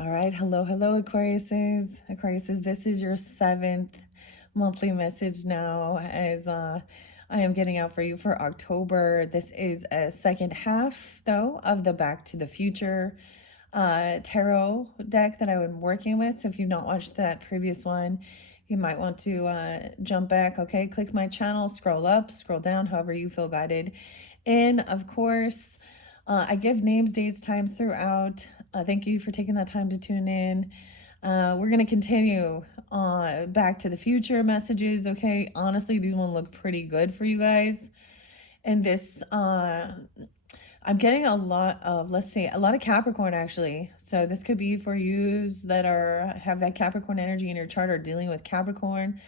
All right. Hello, Aquariuses. Aquariuses, this is your 7th monthly message now as I am getting out for you for October. This is a second half, though, of the Back to the Future tarot deck that I've been working with. So if you've not watched that previous one, you might want to jump back. Okay, click my channel, scroll up, scroll down, however you feel guided. And of course, I give names, dates, times throughout. Thank you for taking that time to tune in. We're going to continue Back to the Future messages. Okay, honestly, these ones look pretty good for you guys. And this, I'm getting a lot of, let's see, a lot of Capricorn actually. So this could be for yous that have that Capricorn energy in your chart or dealing with Capricorn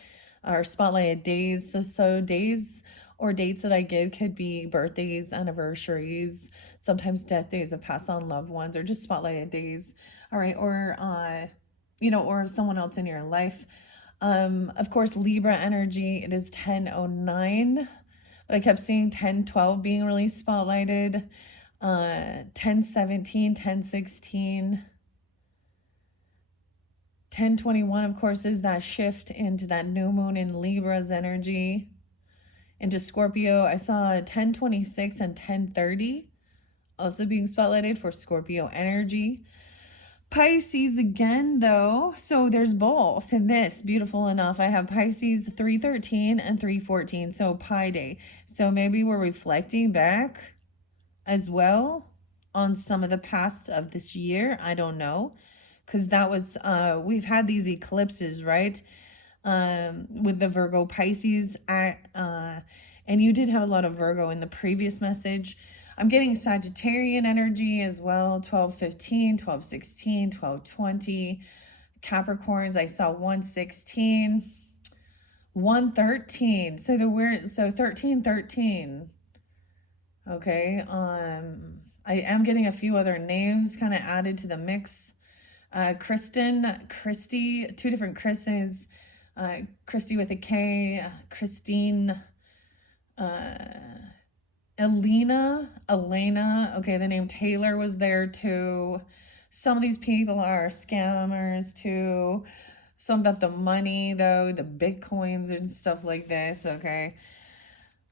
or spotlighted days. So days or dates that I give could be birthdays, anniversaries, sometimes death days of passed on loved ones, or just spotlighted days. All right, or or someone else in your life. Of course, Libra energy, it is 10:09, but I kept seeing 10:12 being really spotlighted. 10:17, 10:16. 10:21, of course, is that shift into that new moon in Libra's energy. Into Scorpio, I saw 10:26 and 10:30 also being spotlighted for Scorpio energy. Pisces again, though, so there's both in this. Beautiful enough, I have Pisces 3:13 and 3:14, so Pi Day. So maybe we're reflecting back as well on some of the past of this year. I don't know, because that was we've had these eclipses, right? With the Virgo Pisces and you did have a lot of Virgo in the previous message. I'm getting Sagittarian energy as well. 12:15, 12:16, 12:20. Capricorns, I saw 1:16, 1:13. So 13:13. Okay. I am getting a few other names kind of added to the mix. Christy, two different Chris's. Christy with a K, Christine, Elena. Okay, the name Taylor was there too. Some of these people are scammers too. Some about the money though, the bitcoins and stuff like this. Okay.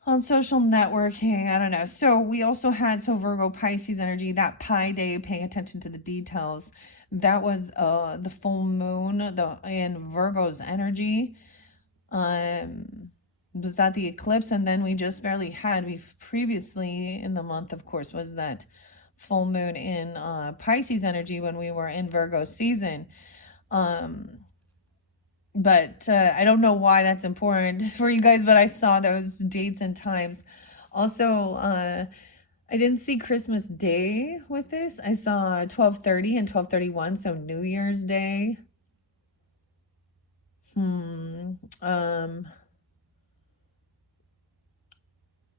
On social networking, I don't know. So we also had Virgo Pisces energy, that Pi Day, paying attention to the details. That was the full moon in Virgo's energy. Was that the eclipse? And then we just barely had, we previously in the month, of course, was that full moon in Pisces energy when we were in Virgo season. But I don't know why that's important for you guys, but I saw those dates and times. Also, I didn't see Christmas Day with this. I saw 12:30 and 12:31, so New Year's Day.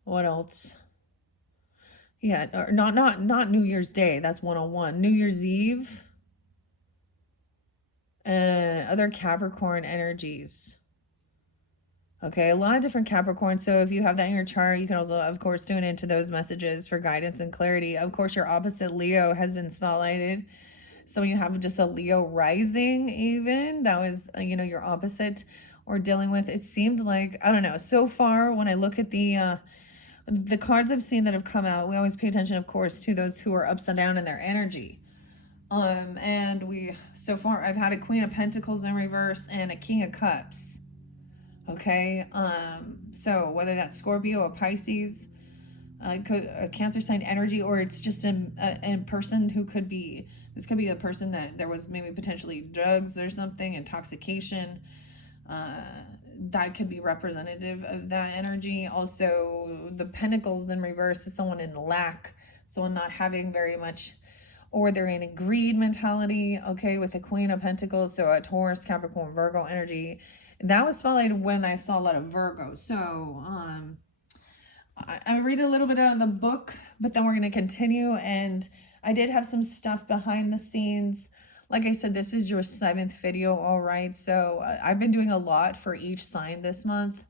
What else? Yeah, or not New Year's Day. That's 101. New Year's Eve. Other Capricorn energies. Okay, a lot of different Capricorn. So if you have that in your chart, you can also, of course, tune into those messages for guidance and clarity. Of course, your opposite Leo has been spotlighted. So you have just a Leo rising even. That was, your opposite or dealing with. It seemed like, I don't know, so far when I look at the cards I've seen that have come out, we always pay attention, of course, to those who are upside down in their energy. And so far, I've had a Queen of Pentacles in reverse and a King of Cups. Okay, so whether that's Scorpio or Pisces, a Cancer sign energy, or it's just a person who could be, this could be a person that there was maybe potentially drugs or something, intoxication, that could be representative of that energy. Also, the Pentacles in reverse is someone in lack, someone not having very much, or they're in a greed mentality, okay, with the Queen of Pentacles, so a Taurus, Capricorn, Virgo energy. That was spotlighted when I saw a lot of Virgo. So I read a little bit out of the book, but then we're going to continue. And I did have some stuff behind the scenes. Like I said, this is your 7th video, all right? So I've been doing a lot for each sign this month.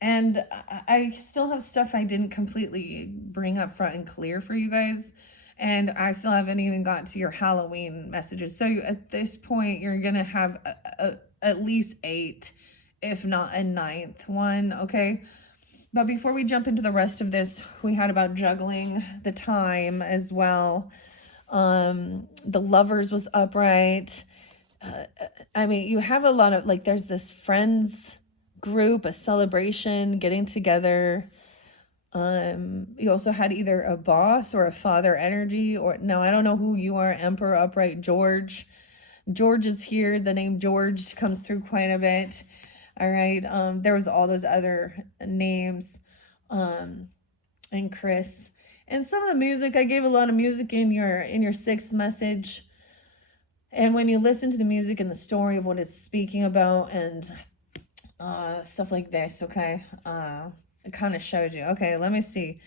And I still have stuff I didn't completely bring up front and clear for you guys. And I still haven't even got to your Halloween messages. So at this point, you're going to have at least 8, if not a 9th one, okay? But before we jump into the rest of this, we had about juggling the time as well. The Lovers was upright. I mean, you have a lot of, like, there's this friends group, a celebration, getting together. You also had either a boss or a father energy, or no, I don't know who you are. Emperor upright, George. George is here. The name George comes through quite a bit. All right. There was all those other names, and Chris, and some of the music. I gave a lot of music in your 6th message, and when you listen to the music and the story of what it's speaking about and stuff like this, okay, it kind of showed you. Okay, let me see.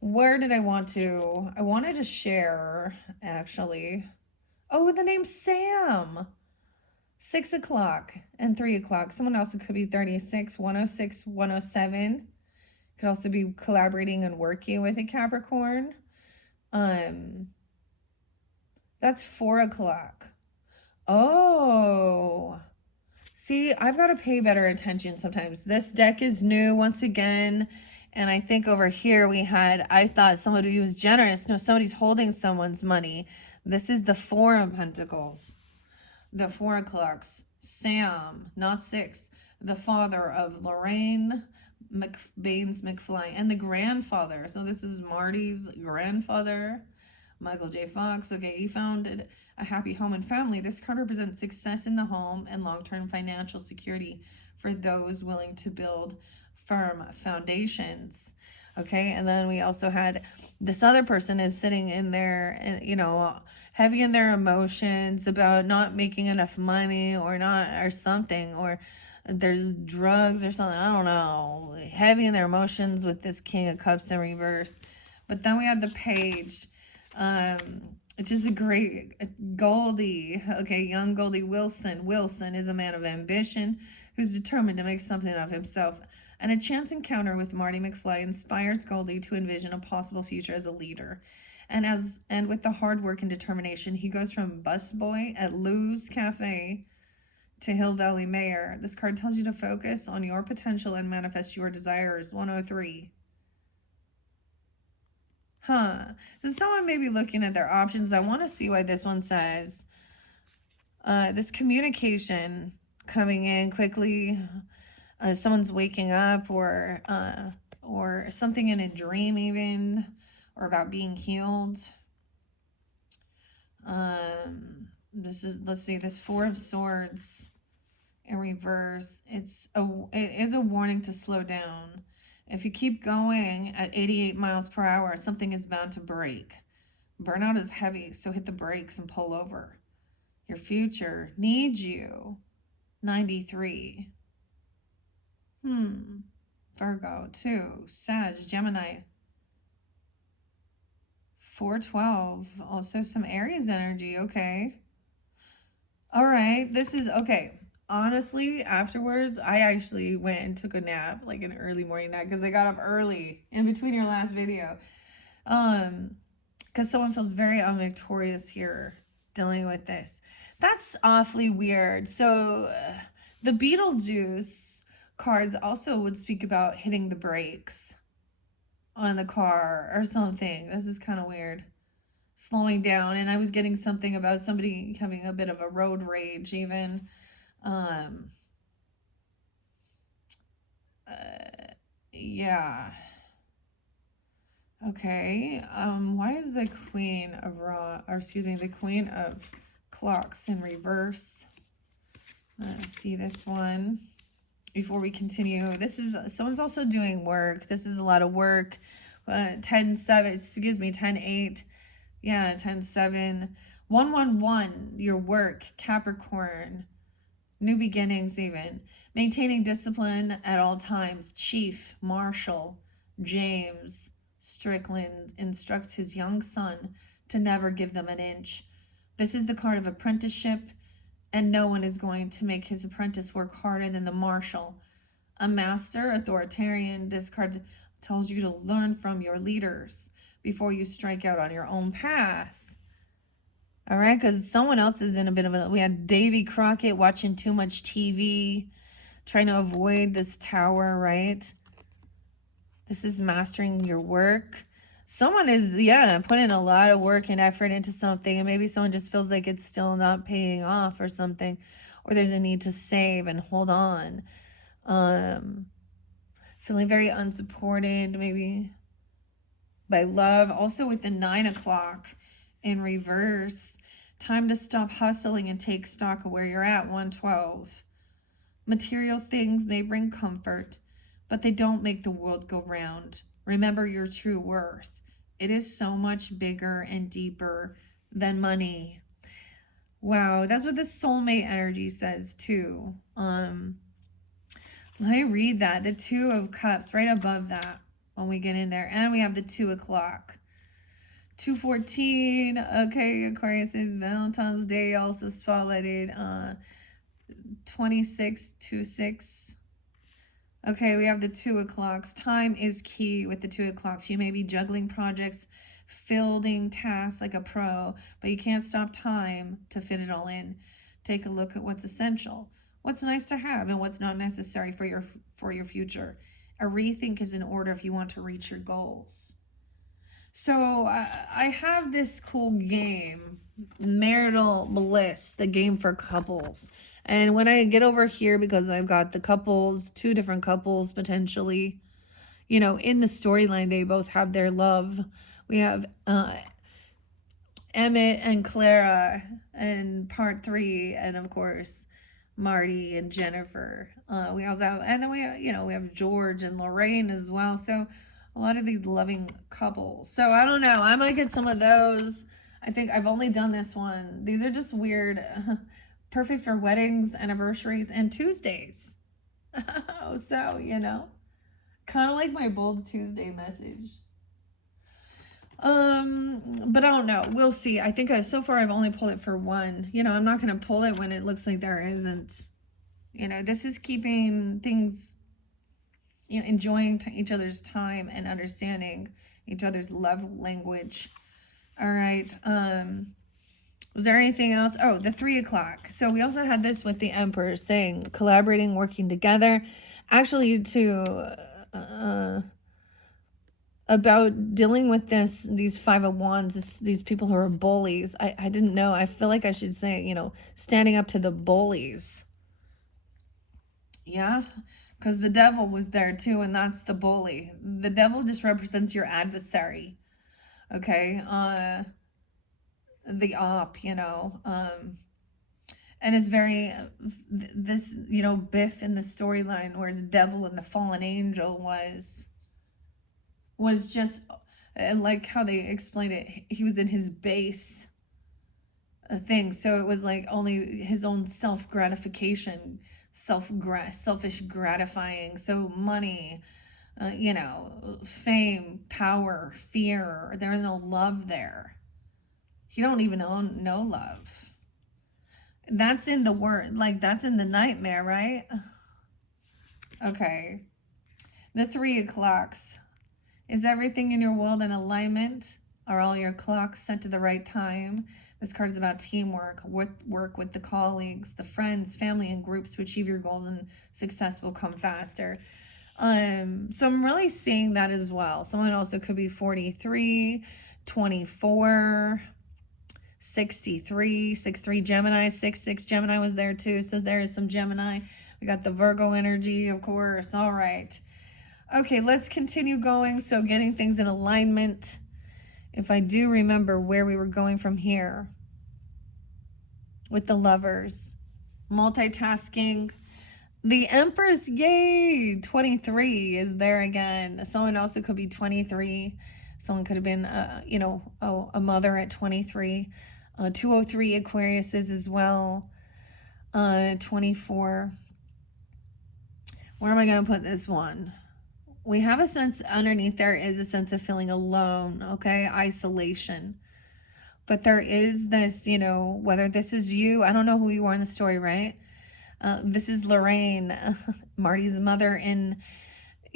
Where did I want to? I wanted to share, actually. Oh, the name Sam. 6 o'clock and 3 o'clock. Someone else, it could be 36, 106, 107. Could also be collaborating and working with a Capricorn. That's 4 o'clock. Oh. See, I've got to pay better attention sometimes. This deck is new once again. And I think over here we had, I thought somebody was generous. No, somebody's holding someone's money. This is the 4 of Pentacles. The 4 o'clocks. Sam, not 6. The father of Lorraine Baines McFly and the grandfather. So this is Marty's grandfather. Michael J. Fox. Okay, he founded a happy home and family. This card represents success in the home and long-term financial security for those willing to build firm foundations. Okay, and then we also had this other person is sitting in there, you know, heavy in their emotions about not making enough money or something, or there's drugs or something, I don't know, heavy in their emotions with this King of Cups in reverse. But then we had the Page, which is a great Goldie. Okay, young Goldie Wilson. Wilson is a man of ambition who's determined to make something of himself. And a chance encounter with Marty McFly inspires Goldie to envision a possible future as a leader. And with the hard work and determination, he goes from busboy at Lou's Cafe to Hill Valley Mayor. This card tells you to focus on your potential and manifest your desires. 103. So someone may be looking at their options. I want to see why this one says this communication coming in quickly. Someone's waking up, or something in a dream even, or about being healed. This is, let's see, this 4 of Swords in reverse. It is a warning to slow down. If you keep going at 88 miles per hour, something is bound to break. Burnout is heavy, so hit the brakes and pull over. Your future needs you. 93. Virgo, 2. Sag, Gemini. 412. Also some Aries energy. Okay. All right. This is okay. Honestly, afterwards, I actually went and took a nap, like an early morning nap, because I got up early in between your last video. Because someone feels very unvictorious here dealing with this. That's awfully weird. So the Beetlejuice cards also would speak about hitting the brakes on the car or something. This is kind of weird. Slowing down. And I was getting something about somebody having a bit of a road rage even. Yeah. Okay. Why is the Queen of the Queen of Clocks in reverse? Let's see this one before we continue. This is, someone's also doing work. This is a lot of work. 10-8. Yeah, 10-7. 111, your work, Capricorn. New beginnings even. Maintaining discipline at all times. Chief Marshal James Strickland instructs his young son to never give them an inch. This is the card of apprenticeship, and no one is going to make his apprentice work harder than the marshal. A master, authoritarian. This card tells you to learn from your leaders. before you strike out on your own path. All right, because someone else is in a bit of a... We had Davy Crockett watching too much TV, trying to avoid this tower, right? This is mastering your work. Someone is, yeah, putting a lot of work and effort into something, and maybe someone just feels like it's still not paying off or something, or there's a need to save and hold on. Feeling very unsupported, maybe by love. Also with the 9 o'clock in reverse, time to stop hustling and take stock of where you're at, 112. Material things may bring comfort, but they don't make the world go round. Remember your true worth. It is so much bigger and deeper than money. Wow, that's what the soulmate energy says too. Let me read that. The 2 of Cups right above that when we get in there. And we have the 2 o'clock. 2:14. Okay, Aquarius is Valentine's Day also spotlighted. 26:26. Okay, we have the 2 o'clocks. Time is key with the 2 o'clocks. You may be juggling projects, fielding tasks like a pro, but you can't stop time to fit it all in. Take a look at what's essential, what's nice to have, and what's not necessary for your future. A rethink is in order if you want to reach your goals. So I have this cool game, Marital Bliss, the game for couples. And when I get over here, because I've got the couples, 2 different couples potentially, you know, in the storyline, they both have their love. We have Emmett and Clara in part 3, and of course, Marty and Jennifer. We also have, and then we have George and Lorraine as well. So a lot of these loving couples. So I don't know. I might get some of those. I think I've only done this one. These are just weird. Perfect for weddings, anniversaries, and Tuesdays. So, you know, kind of like my Bold Tuesday message. But I don't know. We'll see. I think so far I've only pulled it for one. You know, I'm not going to pull it when it looks like there isn't. You know, this is keeping things, you know, enjoying each other's time and understanding each other's love language. All right. Was there anything else? Oh, the 3 o'clock. So we also had this with the Emperor saying collaborating, working together. Actually, about dealing with these 5 of Wands, these people who are bullies. I didn't know. I feel like I should say, you know, standing up to the bullies. Yeah, because the devil was there too, and that's the bully. The devil just represents your adversary. Okay, the op, you know, and it's very, this, you know, Biff in the storyline where the devil and the fallen angel was just, and like how they explained it, he was in his base thing, so it was like only his own self-gratification, selfish gratifying, so money, you know, fame, power, fear, there's no love there. You don't even know love. That's in the word, like that's in the nightmare, right? Okay. The 3 o'clocks. Is everything in your world in alignment? Are all your clocks set to the right time? This card is about teamwork, work with the colleagues, the friends, family, and groups to achieve your goals, and success will come faster. So I'm really seeing that as well. Someone also could be 43, 24, 63, 63 Gemini, 66 Gemini was there too. So there is some Gemini. We got the Virgo energy, of course. All right. Okay, let's continue going. So getting things in alignment. If I do remember where we were going from here with the Lovers, multitasking, the Empress, yay, 23 is there again. Someone also could be 23. Someone could have been, you know, a mother at 23. 203 Aquarius is as well. 24. Where am I going to put this one? We have a sense underneath there is a sense of feeling alone, okay? Isolation. But there is this, you know, whether this is you, I don't know who you are in the story, right? This is Lorraine, Marty's mother, in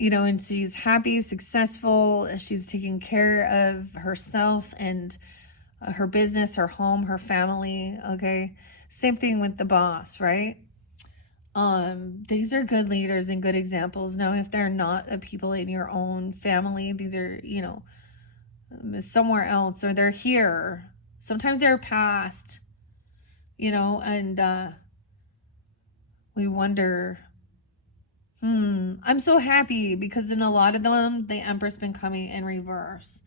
you know, and she's happy, successful. She's taking care of herself and her business, her home, her family. Okay. Same thing with the boss, right? These are good leaders and good examples. Now, if they're not a people in your own family, these are, you know, somewhere else, or they're here. Sometimes they're past, you know, and we wonder, I'm so happy because in a lot of them, the Empress been coming in reverse.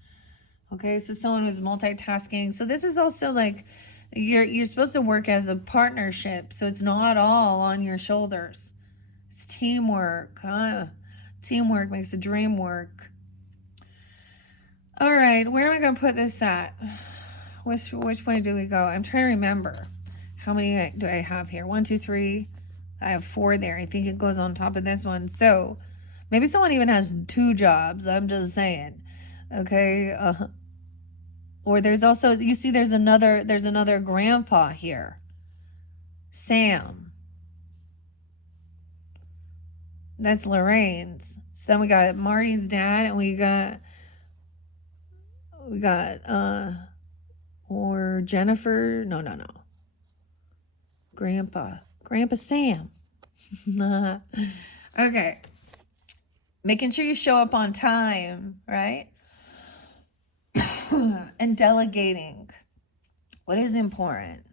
Okay, so someone who's multitasking. So this is also like you're supposed to work as a partnership, so it's not all on your shoulders. It's teamwork. Teamwork makes the dream work. All right, where am I gonna put this at? Which way do we go? I'm trying to remember. How many do I have here? 1, 2, 3. I have 4 there. I think it goes on top of this one. So maybe someone even has 2 jobs. I'm just saying. Okay. Or there's also, you see, there's another grandpa here. Sam. That's Lorraine's. So then we got Marty's dad, and we got or Jennifer. No. Grandpa Sam. Okay. Making sure you show up on time, right? And delegating. What is important?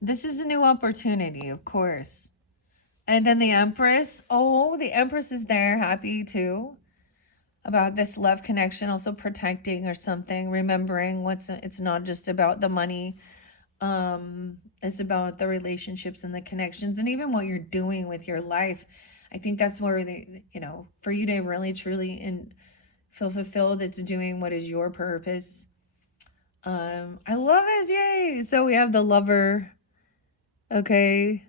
This is a new opportunity, of course. And then the Empress. Oh, the Empress is there, happy too. About this love connection, also protecting or something, remembering it's not just about the money. It's about the relationships and the connections and even what you're doing with your life. I think that's where for you to really truly and feel fulfilled, it's doing what is your purpose. I love this. Yay. So we have the Lover. Okay.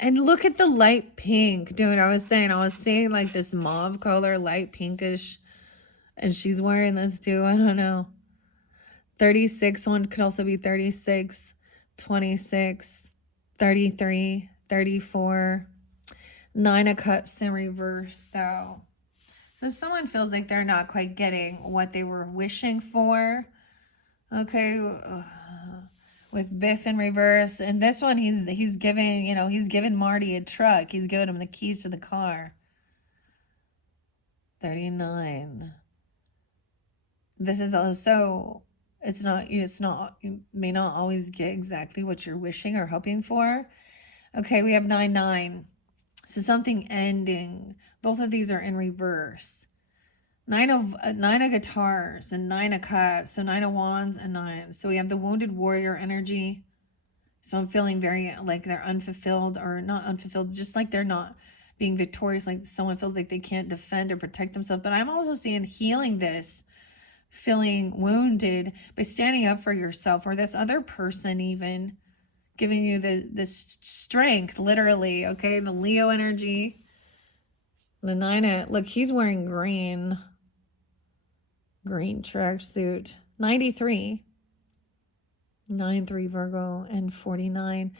And look at the light pink. Dude, I was seeing like this mauve color, light pinkish. And she's wearing this too. I don't know. 36. One could also be 36, 26, 33, 34. 9 of Cups in reverse, though. So if someone feels like they're not quite getting what they were wishing for, okay, with Biff in reverse. And this one, he's giving Marty a truck. He's giving him the keys to the car. 39. This is also, you may not always get exactly what you're wishing or hoping for. Okay, we have 9. So something ending. Both of these are in reverse. 9 of guitars and 9 of cups. So 9 of wands and 9. So we have the wounded warrior energy. So I'm feeling very like they're unfulfilled, or not unfulfilled, just like they're not being victorious. Like someone feels like they can't defend or protect themselves. But I'm also seeing healing this, feeling wounded by standing up for yourself, or this other person even giving you this strength, literally. Okay, the Leo energy. The 9, look, he's wearing green tracksuit. 93. 9-3 Virgo and 49.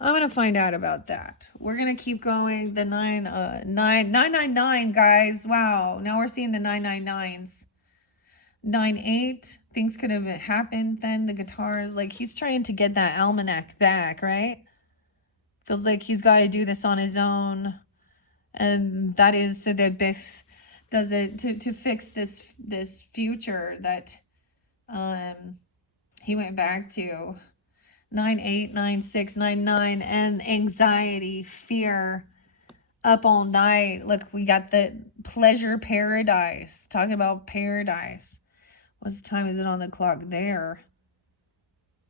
I'm going to find out about that. We're going to keep going. The 999, guys. Wow. Now we're seeing the 999s. 9-8. Things could have happened then. The guitars, like he's trying to get that almanac back, right? Feels like he's got to do this on his own. And that is so that Biff does it to fix this future that he went back to. 9-8, 9-6, 9-9, and anxiety, fear, up all night. Look, we got the pleasure paradise. Talking about paradise. What time is it on the clock there?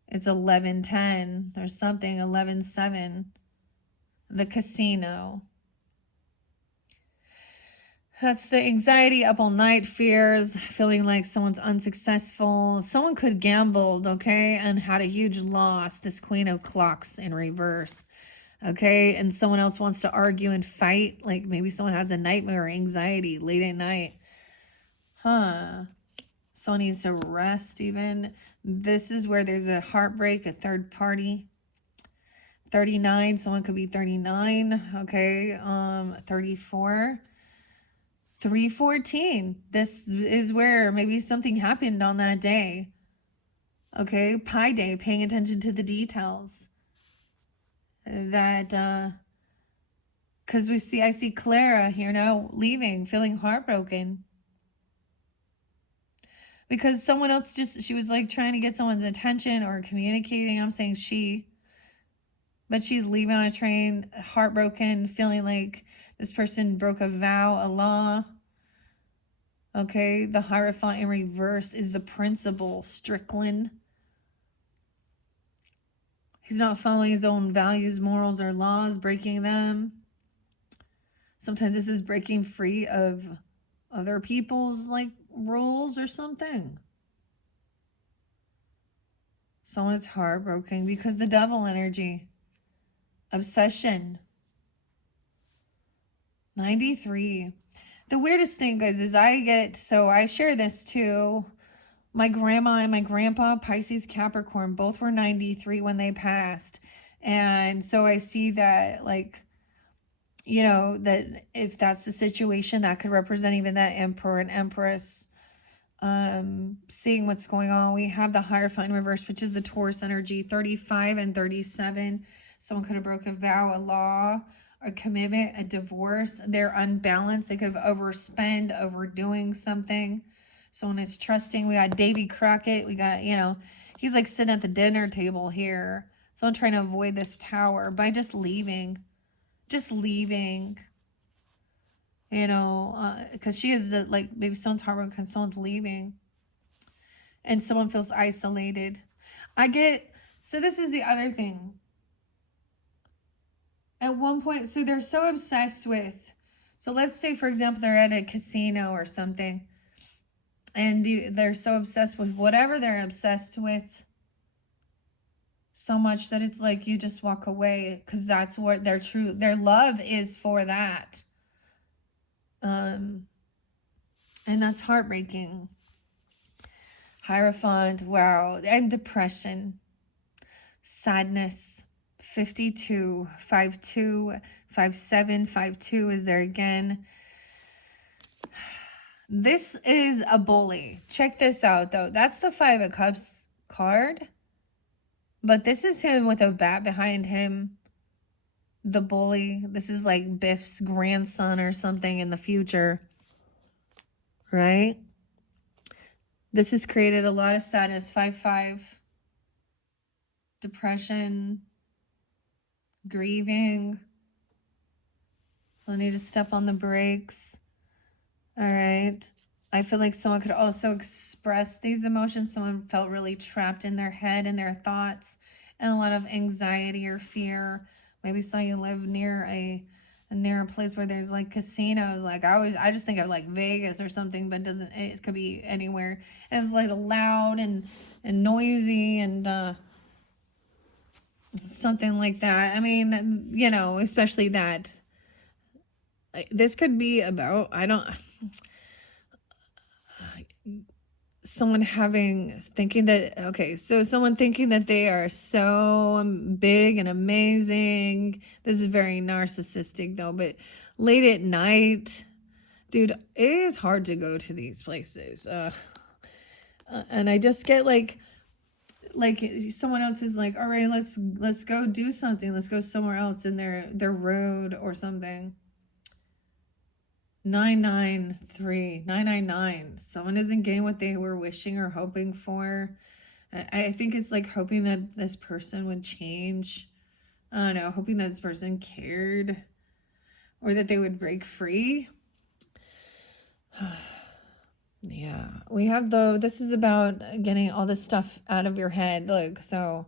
It's 11:10. There's something 11:07. The casino. That's the anxiety, up all night, fears, feeling like someone's unsuccessful. Someone could gambled, okay, and had a huge loss. This Queen of Clocks in reverse, okay? And someone else wants to argue and fight. Like maybe someone has a nightmare or anxiety late at night. Someone needs to rest even. This is where there's a heartbreak, a third party. 39, someone could be 39, okay? 34. 314. This is where maybe something happened on that day. Okay, Pi Day, paying attention to the details. That, because I see Clara here now leaving, feeling heartbroken. Because someone else she was like trying to get someone's attention or communicating. I'm saying she. But she's leaving on a train, heartbroken, feeling like this person broke a vow, a law. Okay, the Hierophant in reverse is the principal, Strickland. He's not following his own values, morals, or laws, breaking them. Sometimes this is breaking free of other people's like rules or something. Someone is heartbroken because the devil energy. Obsession. 93. The weirdest thing, guys, is I share this too. My grandma and my grandpa, Pisces, Capricorn, both were 93 when they passed. And so I see that, like, you know, that if that's the situation, that could represent even that emperor and empress. Seeing what's going on. We have the Hierophant in reverse, which is the Taurus energy, 35 and 37. Someone could have broken a vow, a law, a commitment, a divorce. They're unbalanced. They could have overspent, overdoing something. Someone is trusting. We got Davy Crockett. We got, you know, he's like sitting at the dinner table here. Someone trying to avoid this tower by just leaving. Just leaving. You know, because she is like, maybe someone's heartbroken because someone's leaving. And someone feels isolated. So this is the other thing. At one point, so they're so obsessed with, so let's say, for example, they're at a casino or something, and they're so obsessed with whatever they're obsessed with so much that it's like you just walk away because that's what their love is for that. And that's heartbreaking. Hierophant, wow, and depression, sadness. 52, 52, 57, 52 is there again. This is a bully. Check this out, though. That's the 5 of Cups card. But this is him with a bat behind him. The bully. This is like Biff's grandson or something in the future. Right? This has created a lot of sadness. 5-5. Depression. Grieving. So I need to step on the brakes. All right. I feel like someone could also express these emotions. Someone felt really trapped in their head and their thoughts and a lot of anxiety or fear. Maybe some of you live near a place where there's like casinos. Like I just think of like Vegas or something, but it could be anywhere. And it's like loud and noisy and something like that. I mean, you know, especially that this could be about, someone thinking that they are so big and amazing. This is very narcissistic though, but late at night, dude, it is hard to go to these places. And I just get like someone else is like, all right, let's go do something. Let's go somewhere else, and they're rude or something. 993, 999. Someone isn't getting what they were wishing or hoping for. I think it's like hoping that this person would change. I don't know, hoping that this person cared or that they would break free. Yeah, we have this is about getting all this stuff out of your head. Like, so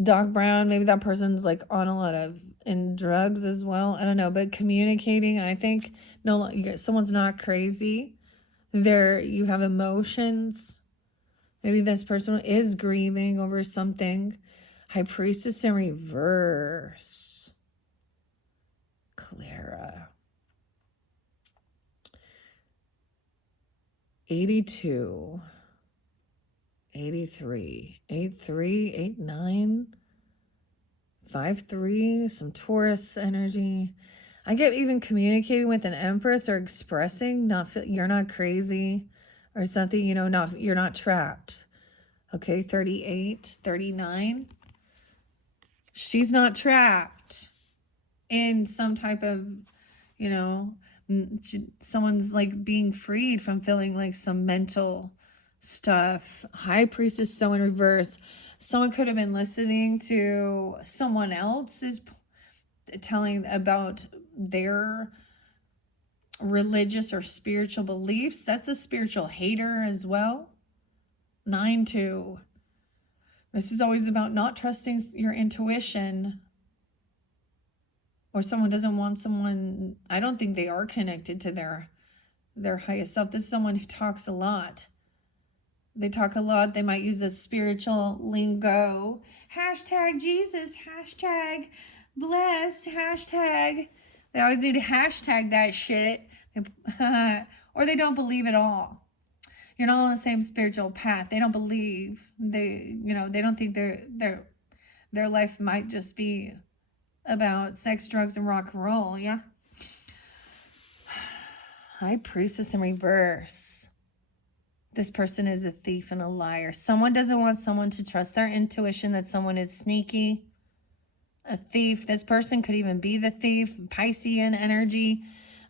Doc Brown, maybe that person's like on a lot of in drugs as well. I don't know, but communicating, I think someone's not crazy. You have emotions. Maybe this person is grieving over something. High Priestess in reverse. Clara. 82. 83. 83. 89. 5-3, some Taurus energy. I get even communicating with an Empress or expressing, you're not crazy or something, you know, you're not trapped. Okay, 38, 39. She's not trapped in some type of, you know, someone's like being freed from feeling like some mental stuff. High Priestess, so in reverse. Someone could have been listening to someone else's telling about their religious or spiritual beliefs. That's a spiritual hater as well. 9-2. This is always about not trusting your intuition, or someone doesn't want someone. I don't think they are connected to their highest self. This is someone who talks a lot. They talk a lot. They might use a spiritual lingo. Hashtag Jesus. Hashtag blessed. Hashtag. They always need to hashtag that shit. Or they don't believe at all. You're not on the same spiritual path. They don't believe. They don't think their life might just be about sex, drugs, and rock and roll. Yeah. High Priestess in reverse. This person is a thief and a liar. Someone doesn't want someone to trust their intuition, that someone is sneaky, a thief. This person could even be the thief. Piscean energy.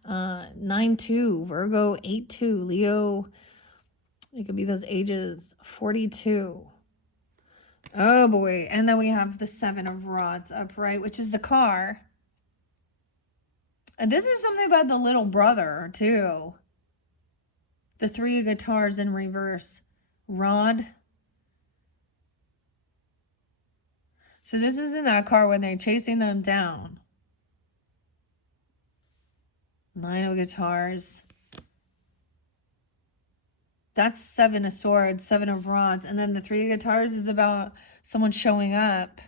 9-2, Virgo, 8-2, Leo. It could be those ages, 42. Oh boy. And then we have the 7 of Rods upright, which is the car. And this is something about the little brother too. The 3 of guitars in reverse. Rod. So this is in that car when they're chasing them down. 9 of guitars. That's 7 of swords, 7 of rods. And then the 3 of guitars is about someone showing up.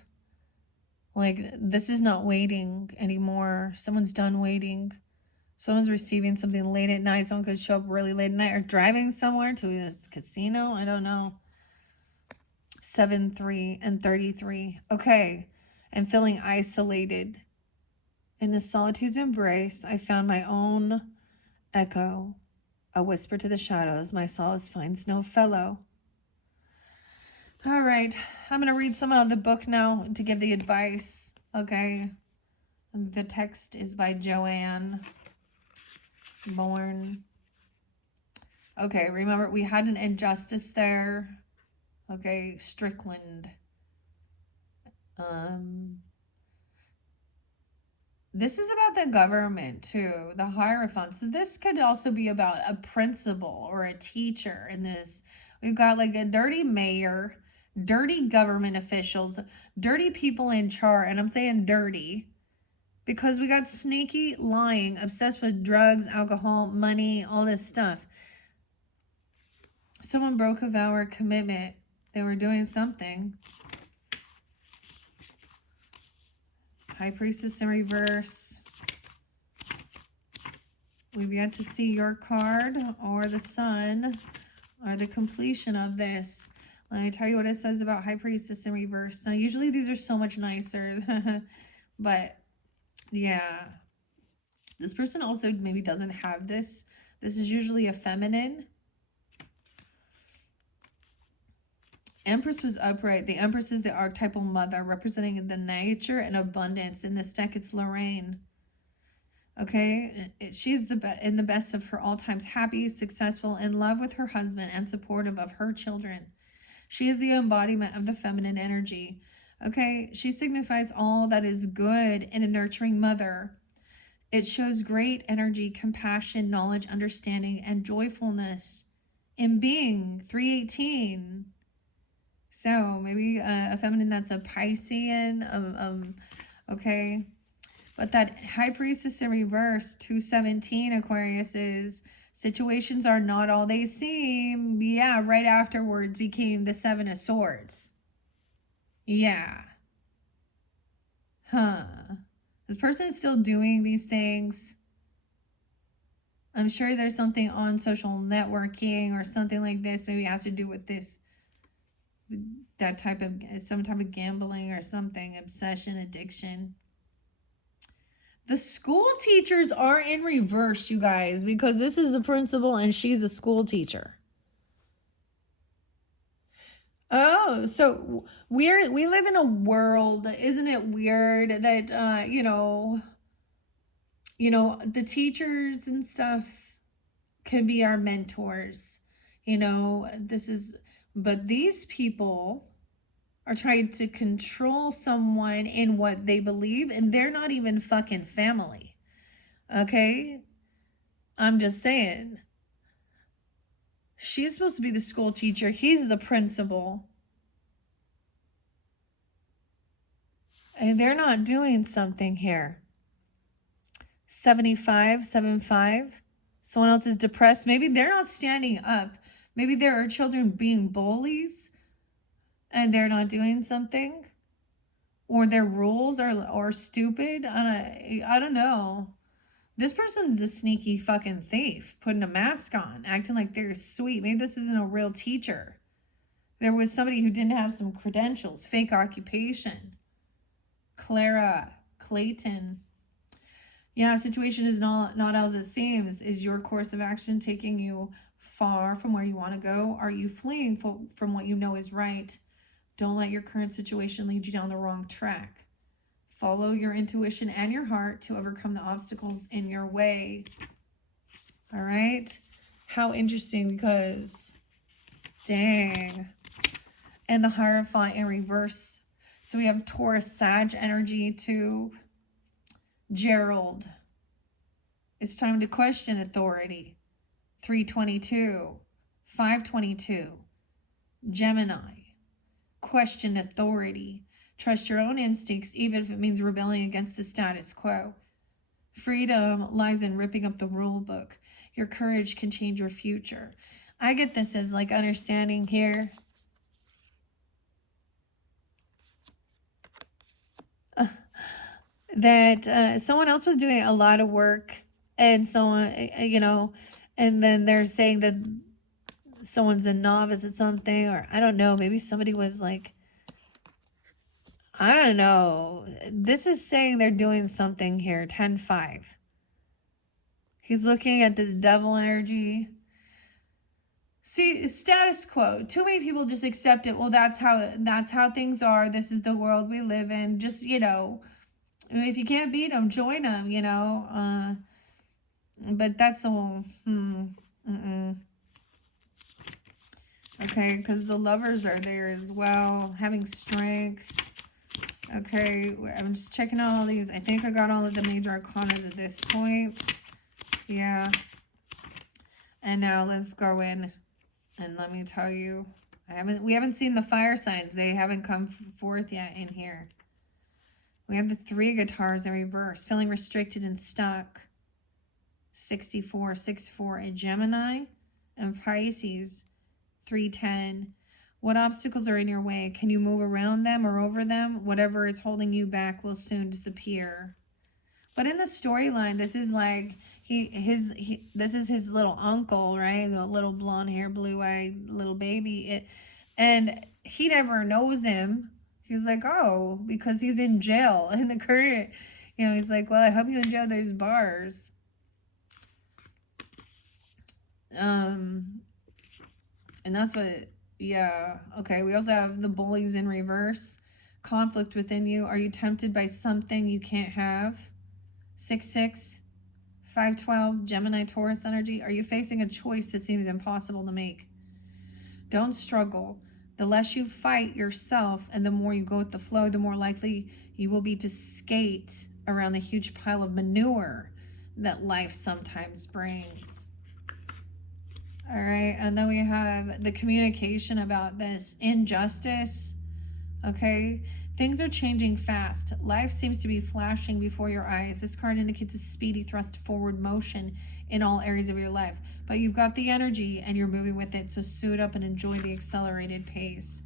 Like, this is not waiting anymore. Someone's done waiting. Someone's receiving something late at night. Someone could show up really late at night or driving somewhere to a casino. I don't know. 7, 3, and 33. Okay. And feeling isolated. In the solitude's embrace, I found my own echo. A whisper to the shadows. My solace finds no fellow. All right. I'm going to read some out of the book now to give the advice. Okay. The text is by Joanne Bourne. Okay. Remember, we had an injustice there. Okay. Strickland. This is about the government too, the Hierophant. So this could also be about a principal or a teacher in this. We've got like a dirty mayor, dirty government officials, dirty people in charge. And I'm saying dirty because we got sneaky, lying, obsessed with drugs, alcohol, money, all this stuff. Someone broke a vow or commitment. They were doing something. High Priestess in reverse. We've yet to see your card or the Sun or the completion of this. Let me tell you what it says about High Priestess in reverse. Now, usually these are so much nicer. But, yeah. This person also maybe doesn't have this. This is usually a feminine. Empress was upright. The Empress is the archetypal mother, representing the nature and abundance. In this deck, it's Lorraine. Okay? She's in the best of her all times. Happy, successful, in love with her husband, and supportive of her children. She is the embodiment of the feminine energy. Okay? She signifies all that is good in a nurturing mother. It shows great energy, compassion, knowledge, understanding, and joyfulness in being. 318. So maybe a feminine that's a Piscean, okay. But that High Priestess in reverse, 217 Aquarius, is situations are not all they seem. Yeah, right afterwards became the 7 of Swords. Yeah. Huh. This person is still doing these things. I'm sure there's something on social networking or something like this. Maybe it has to do with this. That type of, some type of gambling or something, obsession, addiction. The school teachers are in reverse, you guys, because this is the principal and she's a school teacher. Oh, so we live in a world, isn't it weird that the teachers and stuff can be our mentors. But these people are trying to control someone in what they believe, and they're not even fucking family. Okay? I'm just saying. She's supposed to be the school teacher. He's the principal. And they're not doing something here. 75. Someone else is depressed. Maybe they're not standing up. Maybe there are children being bullies and they're not doing something. Or their rules are stupid. I don't know. This person's a sneaky fucking thief, putting a mask on, acting like they're sweet. Maybe this isn't a real teacher. There was somebody who didn't have some credentials, fake occupation. Clara Clayton. Yeah, situation is not as it seems. Is your course of action taking you far from where you want to go? Are you fleeing from what you know is right? Don't let your current situation lead you down the wrong track. Follow your intuition and your heart to overcome the obstacles in your way. All right? How interesting, because dang. And the Hierophant in reverse. So we have Taurus Sag energy too. Gerald. It's time to question authority. 322. 522. Gemini. Question authority. Trust your own instincts, even if it means rebelling against the status quo. Freedom lies in ripping up the rule book. Your courage can change your future. I get this as like understanding here. That someone else was doing a lot of work, and someone, and then they're saying that someone's a novice at something, or I don't know, maybe somebody was like, I don't know. This is saying they're doing something here. 10-5. He's looking at this devil energy. See, status quo. Too many people just accept it. Well, that's how things are. This is the world we live in. Just, if you can't beat them, join them, But that's the whole, Okay, because the lovers are there as well. Having strength. Okay, I'm just checking out all these. I think I got all of the major arcana at this point. Yeah. And now let's go in and let me tell you. We haven't seen the fire signs. They haven't come forth yet in here. We have the 3 guitars in reverse. Feeling restricted and stuck. 64, 64 in Gemini. And Pisces, 310. What obstacles are in your way? Can you move around them or over them? Whatever is holding you back will soon disappear. But in the storyline, this is like this is his little uncle, right? The little blonde hair, blue-eyed little baby. And he never knows him. He's like, oh, because he's in jail in the current, he's like, well, I hope you enjoy those bars. And that's what. Yeah, okay. We also have the bullies in reverse. Conflict within you. Are you tempted by something you can't have? 6-6, 5-12, Gemini, Taurus energy. Are you facing a choice that seems impossible to make? Don't struggle. The less you fight yourself and the more you go with the flow, the more likely you will be to skate around the huge pile of manure that life sometimes brings. All right, and then we have the communication about this injustice, okay? Things are changing fast. Life seems to be flashing before your eyes. This card indicates a speedy thrust forward motion in all areas of your life. But you've got the energy and you're moving with it, so suit up and enjoy the accelerated pace.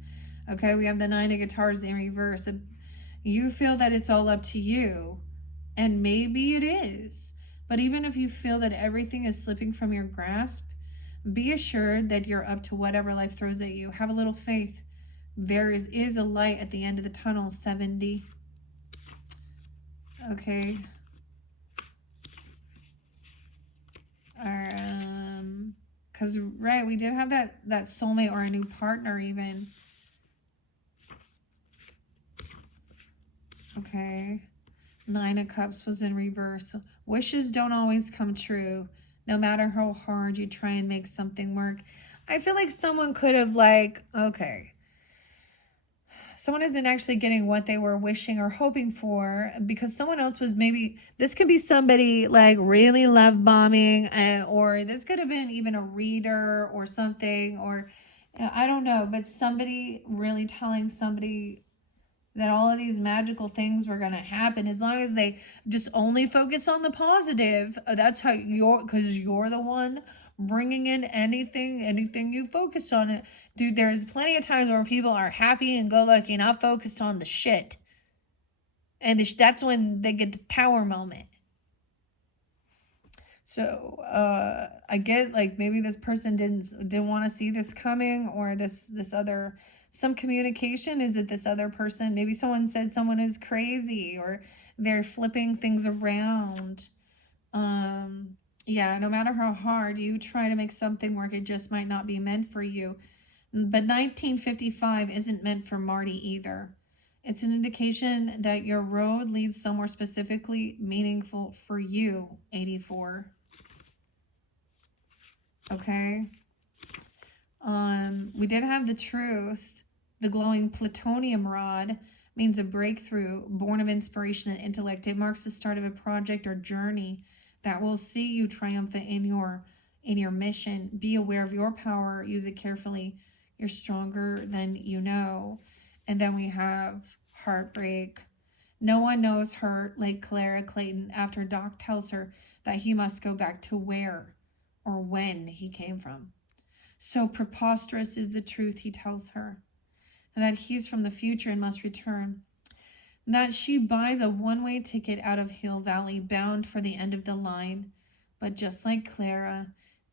Okay, we have the 9 of guitars in reverse. You feel that it's all up to you, and maybe it is. But even if you feel that everything is slipping from your grasp, be assured that you're up to whatever life throws at you. Have a little faith. There is a light at the end of the tunnel. 70. Okay. Because, right, we did have that soulmate or a new partner even. Okay. 9 of Cups was in reverse. Wishes don't always come true, no matter how hard you try and make something work. I feel like someone could have, like, okay, someone isn't actually getting what they were wishing or hoping for because someone else was, maybe this could be somebody like really love bombing, or this could have been even a reader or something, or I don't know, but somebody really telling somebody that all of these magical things were going to happen as long as they just only focus on the positive. That's how because you're the one bringing in anything you focus on it. Dude, there's plenty of times where people are happy and go lucky, not focused on the shit. And that's when they get the tower moment. So I get like maybe this person didn't want to see this coming, or this other, some communication is that this other person, maybe someone said someone is crazy or they're flipping things around. Yeah, no matter how hard you try to make something work, it just might not be meant for you. But 1955 isn't meant for Marty either. It's an indication that your road leads somewhere specifically meaningful for you, 84. Okay. We did have the truth. The glowing plutonium rod means a breakthrough born of inspiration and intellect. It marks the start of a project or journey that will see you triumphant in your mission. Be aware of your power. Use it carefully. You're stronger than you know. And then we have heartbreak. No one knows her like Clara Clayton after Doc tells her that he must go back to where or when he came from. So preposterous is the truth he tells her, and that he's from the future and must return. And that she buys a one-way ticket out of Hill Valley, bound for the end of the line. But just like Clara,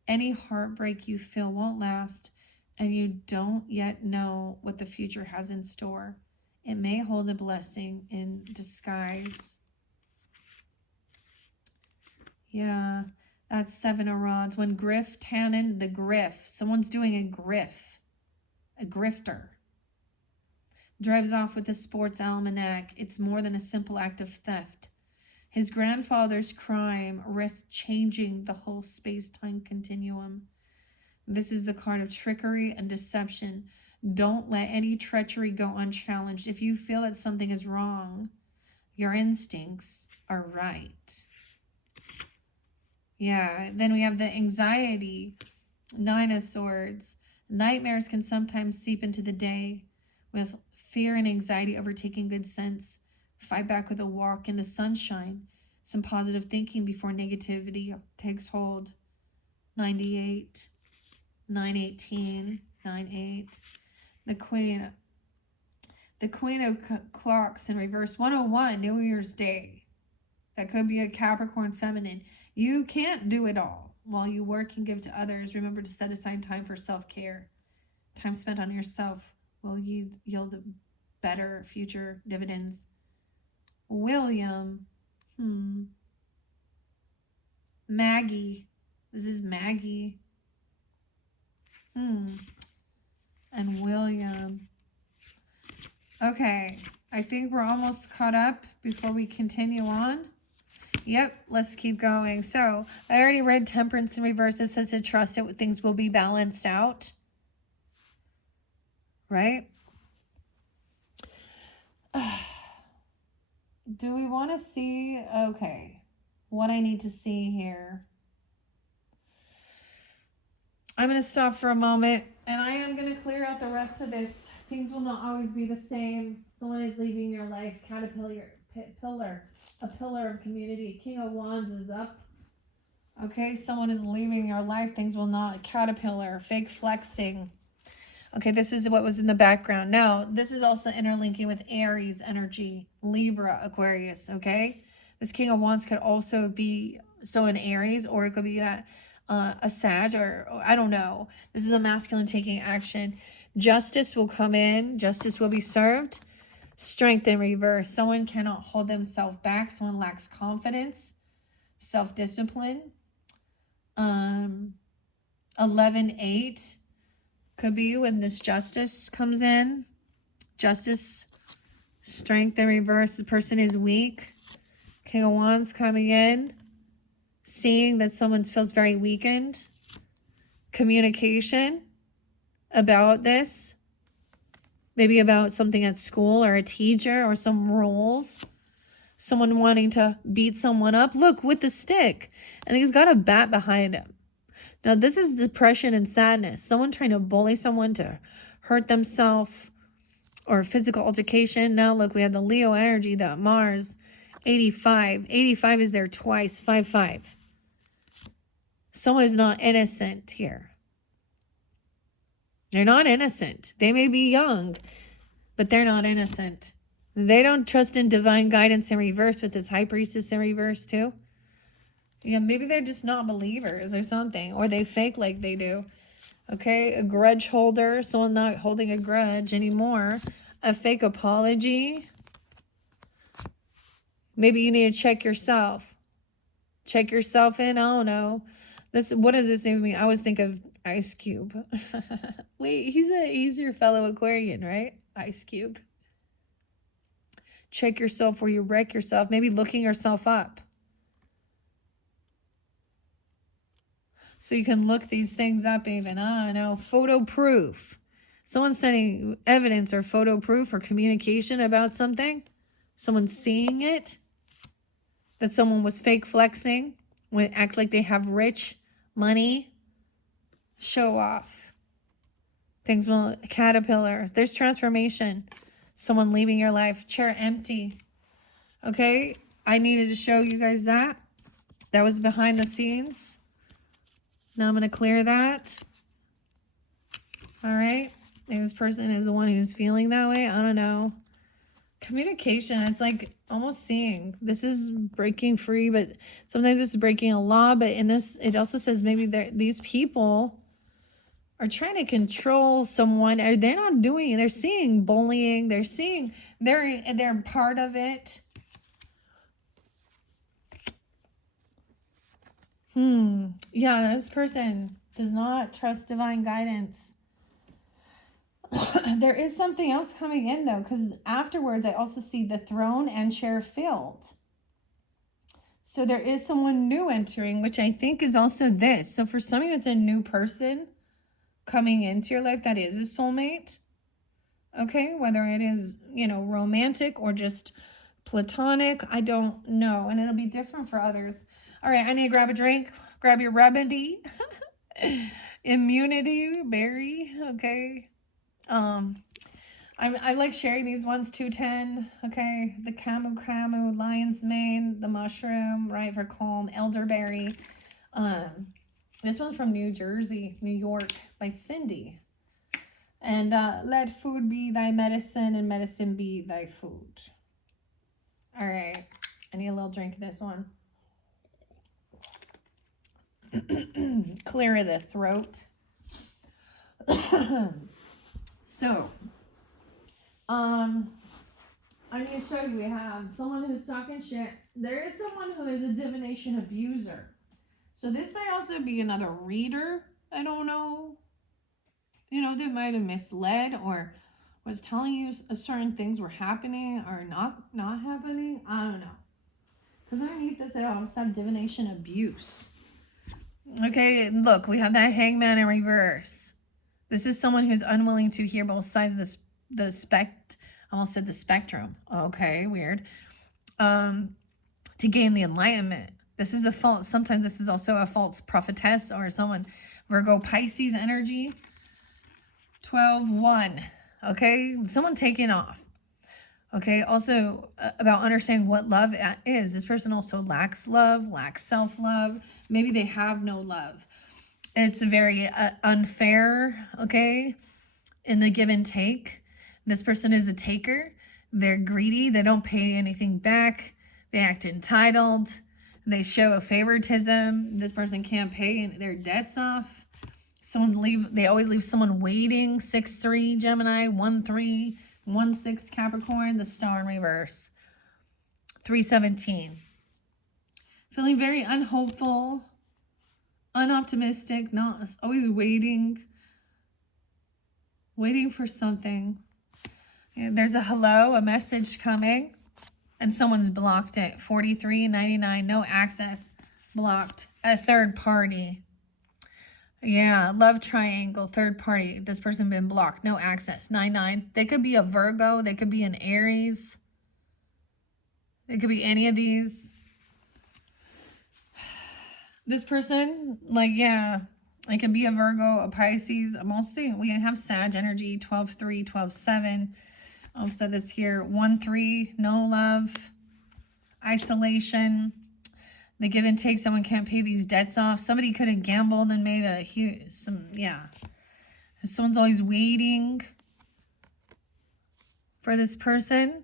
any heartbreak you feel won't last, and you don't yet know what the future has in store. It may hold a blessing in disguise. Yeah, that's 7 of Rods. When Griff Tannen, the Griff, someone's doing a grifter, drives off with a sports almanac, it's more than a simple act of theft. His grandfather's crime risks changing the whole space-time continuum. This is the card of trickery and deception. Don't let any treachery go unchallenged. If you feel that something is wrong, your instincts are right. Yeah, then we have the anxiety, 9 of Swords. Nightmares can sometimes seep into the day with fear and anxiety overtaking good sense. Fight back with a walk in the sunshine. Some positive thinking before negativity takes hold. 98, 918, 98. The Queen of Clocks in reverse. 101, New Year's Day. That could be a Capricorn feminine. You can't do it all. While you work and give to others, remember to set aside time for self-care. Time spent on yourself will yield better future dividends. William. Maggie. This is Maggie. And William. Okay, I think we're almost caught up before we continue on. Yep, let's keep going. So I already read Temperance in reverse. It says to trust it, things will be balanced out. Right? Do we want to see, okay, what I need to see here? I'm going to stop for a moment, and I am going to clear out the rest of this. Things will not always be the same. Someone is leaving your life. Caterpillar, a pillar of community. King of Wands is up. Okay, someone is leaving your life. Things will not. Caterpillar, fake flexing. Okay, this is what was in the background. Now, this is also interlinking with Aries energy, Libra, Aquarius, okay? This King of Wands could also be so in Aries, or it could be that a Sag, or I don't know. This is a masculine taking action. Justice will come in. Justice will be served. Strength in reverse. Someone cannot hold themselves back. Someone lacks confidence, self-discipline. 11-8 could be when this justice comes in. Justice, strength in reverse. The person is weak. King of Wands coming in. Seeing that someone feels very weakened. Communication about this. Maybe about something at school or a teacher or some rules. Someone wanting to beat someone up. Look, with the stick. And he's got a bat behind him. Now, this is depression and sadness. Someone trying to bully someone to hurt themselves or physical altercation. Now, look, we have the Leo energy, the Mars, 85. 85 is there twice, 5-5. Someone is not innocent here. They're not innocent. They may be young, but they're not innocent. They don't trust in divine guidance in reverse with this high priestess in reverse too. Yeah, maybe they're just not believers or something, or they fake like they do. Okay, a grudge holder, someone not holding a grudge anymore. A fake apology. Maybe you need to check yourself. Check yourself in. I don't know. What does this mean? I always think of Ice Cube. Wait, he's your fellow Aquarian, right? Ice Cube. Check yourself where you wreck yourself. Maybe looking yourself up. So you can look these things up even. I don't know. Photo proof. Someone's sending evidence or photo proof or communication about something. Someone's seeing it. That someone was fake flexing. When act like they have rich money. Show off. Things will caterpillar. There's transformation. Someone leaving your life. Chair empty. Okay. I needed to show you guys that. That was behind the scenes. Now I'm going to clear that. All right. Maybe this person is the one who's feeling that way. I don't know. Communication. It's like almost seeing. This is breaking free, but sometimes it's breaking a law. But in this, it also says maybe these people are trying to control someone. Or they're not doing it. They're seeing bullying. They're seeing they're part of it. Yeah, this person does not trust divine guidance. There is something else coming in, though, because afterwards I also see the throne and chair filled. So there is someone new entering, which I think is also this. So for some of you, it's a new person coming into your life that is a soulmate. Okay, whether it is, romantic or just platonic, I don't know. And it'll be different for others. All right, I need to grab a drink. Grab your remedy. Immunity, berry, okay. I like sharing these ones, 210, okay. The camu, lion's mane, the mushroom, right, for calm, elderberry. This one's from New Jersey, New York, by Cindy. And let food be thy medicine and medicine be thy food. All right, I need a little drink of this one. Clear the throat. So, I'm going to show you. We have someone who's talking shit. There is someone who is a divination abuser. So this might also be another reader. I don't know. They might have misled or was telling you certain things were happening or not happening. I don't know. Because underneath this, I also have divination abuse. Okay, look, we have that hangman in reverse. This is someone who's unwilling to hear both sides of I almost said the spectrum. Okay, weird. To gain the enlightenment. This is sometimes this is also a false prophetess or someone, Virgo Pisces energy. 12-1. Okay, someone taking off. Okay, also about understanding what love is. This person also lacks love, lacks self-love. Maybe they have no love. It's very unfair, okay, in the give and take. This person is a taker. They're greedy. They don't pay anything back. They act entitled. They show a favoritism. This person can't pay their debts off. They always leave someone waiting. 6-3 Gemini, 1-3, 1-6 Capricorn, the star in reverse. 3-17. Feeling very unhopeful. unoptimistic, not always waiting for something. There's a hello, a message coming, and someone's blocked it. 43.99, no access, blocked. A third party. Yeah, love triangle, third party. This person been blocked, no access. 99. They could be a Virgo, they could be an Aries. It could be any of these. This person, like, yeah, it could be a Virgo, a Pisces. Mostly we have Sag energy, 12-3, 12-7. I'll set this here, 1-3, no love, isolation. The give and take, someone can't pay these debts off. Somebody could have gambled and made a huge, yeah. Someone's always waiting for this person.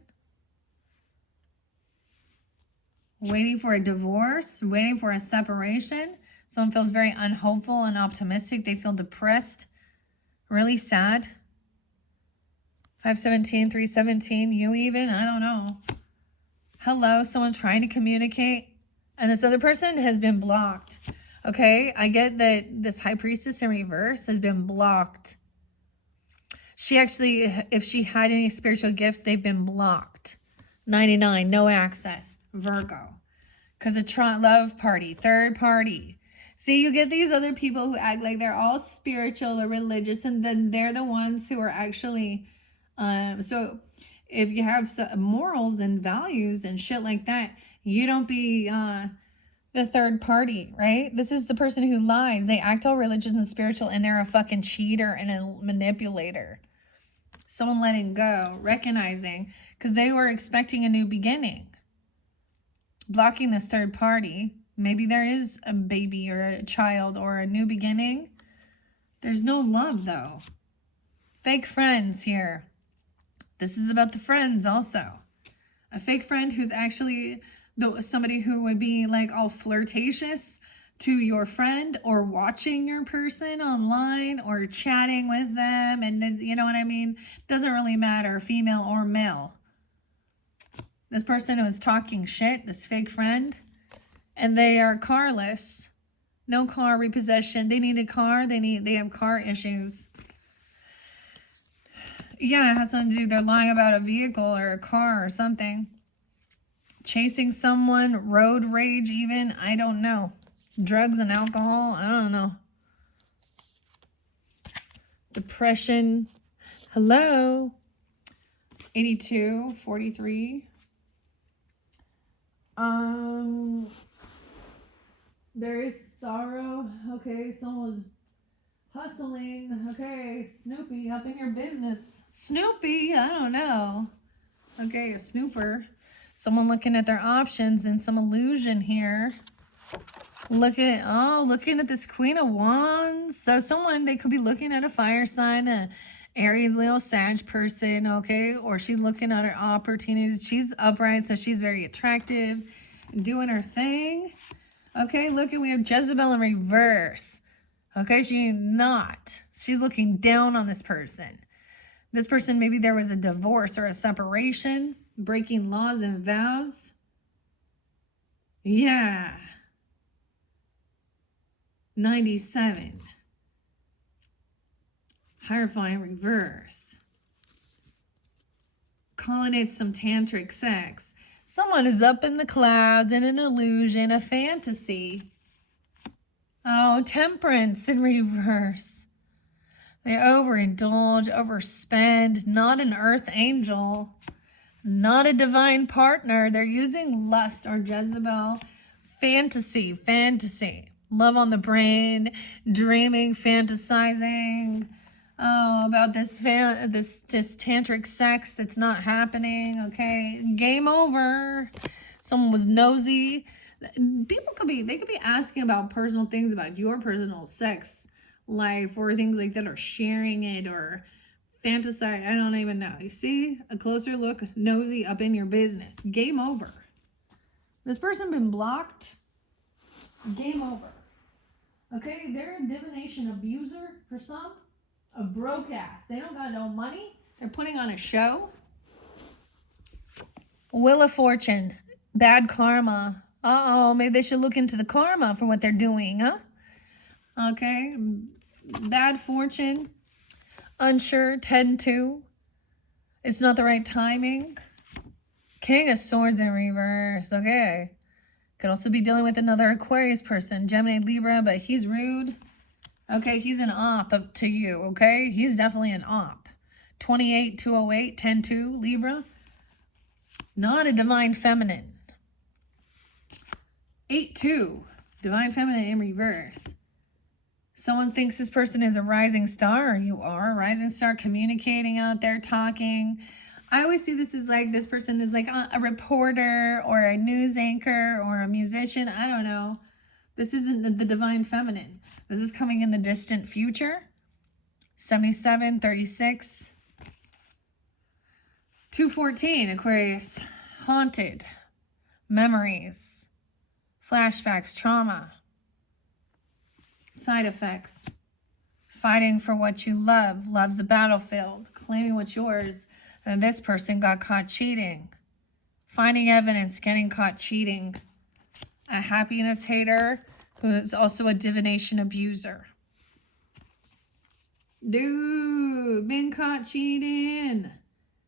Waiting for a divorce, waiting for a separation. Someone feels very unhopeful and optimistic. They feel depressed, really sad. 517, 317, you even, I don't know. Hello, someone trying to communicate. And this other person has been blocked. Okay, I get that this high priestess in reverse has been blocked. She actually, if she had any spiritual gifts, they've been blocked. 99, no access. Virgo. Because a love party, third party. See, you get these other people who act like they're all spiritual or religious, and then they're the ones who are actually, so if you have morals and values and shit like that, you don't be the third party, right? This is the person who lies. They act all religious and spiritual, and they're a fucking cheater and a manipulator. Someone letting go, recognizing, because they were expecting a new beginning. Blocking this third party. Maybe there is a baby or a child or a new beginning. There's no love, though. Fake friends here. This is about the friends also. A fake friend who's actually somebody who would be like all flirtatious to your friend, or watching your person online, or chatting with them, and you know what I mean? Doesn't really matter, female or male. This person was talking shit, this fake friend, and they are carless. No car repossession. They need a car. They have car issues. Yeah, it has something to do. They're lying about a vehicle or a car or something. Chasing someone, road rage even, I don't know. Drugs and alcohol, I don't know. Depression. Hello. 82, 43. There is sorrow. Okay, someone was hustling. Okay, Snoopy, up in your business. Snoopy, I don't know. Okay, a snooper. Someone looking at their options and some illusion here. Looking at this Queen of Wands. So someone, they could be looking at a fire sign, a Aries, Leo, Sag person, okay? Or she's looking at her opportunities. She's upright, so she's very attractive, doing her thing. Okay, look, we have Jezebel in reverse. Okay, she's not. She's looking down on this person. This person, maybe there was a divorce or a separation, breaking laws and vows. Yeah. 97. Hierophant reverse. Calling it some tantric sex. Someone is up in the clouds in an illusion, a fantasy. Oh, temperance in reverse. They overindulge, overspend. Not an earth angel. Not a divine partner. They're using lust or Jezebel. Fantasy. Love on the brain. Dreaming, fantasizing. Oh, about this tantric sex that's not happening. Okay, game over. Someone was nosy. People could be asking about personal things about your personal sex life, or things like that, or sharing it, or fantasize. I don't even know. You see, a closer look, nosy, up in your business. Game over. This person been blocked. Game over. Okay, they're a divination abuser for some. A broke ass. They don't got no money. They're putting on a show. Wheel of Fortune. Bad karma. Uh-oh, maybe they should look into the karma for what they're doing, huh? Okay. Bad fortune. Unsure. 10-2. It's not the right timing. King of Swords in reverse. Okay. Could also be dealing with another Aquarius person. Gemini, Libra, but he's rude. Okay, he's an op up to you, okay? He's definitely an op. 28-208, 10-2, Libra. Not a divine feminine. 8-2, divine feminine in reverse. Someone thinks this person is a rising star, or you are a rising star, communicating out there, talking. I always see this as like this person is like a reporter or a news anchor or a musician. I don't know. This isn't the divine feminine. This is coming in the distant future. 77, 36. 214, Aquarius. Haunted. Memories. Flashbacks, trauma. Side effects. Fighting for what you love. Love's a battlefield. Claiming what's yours. And this person got caught cheating. Finding evidence, getting caught cheating. A happiness hater who is also a divination abuser. Dude, been caught cheating.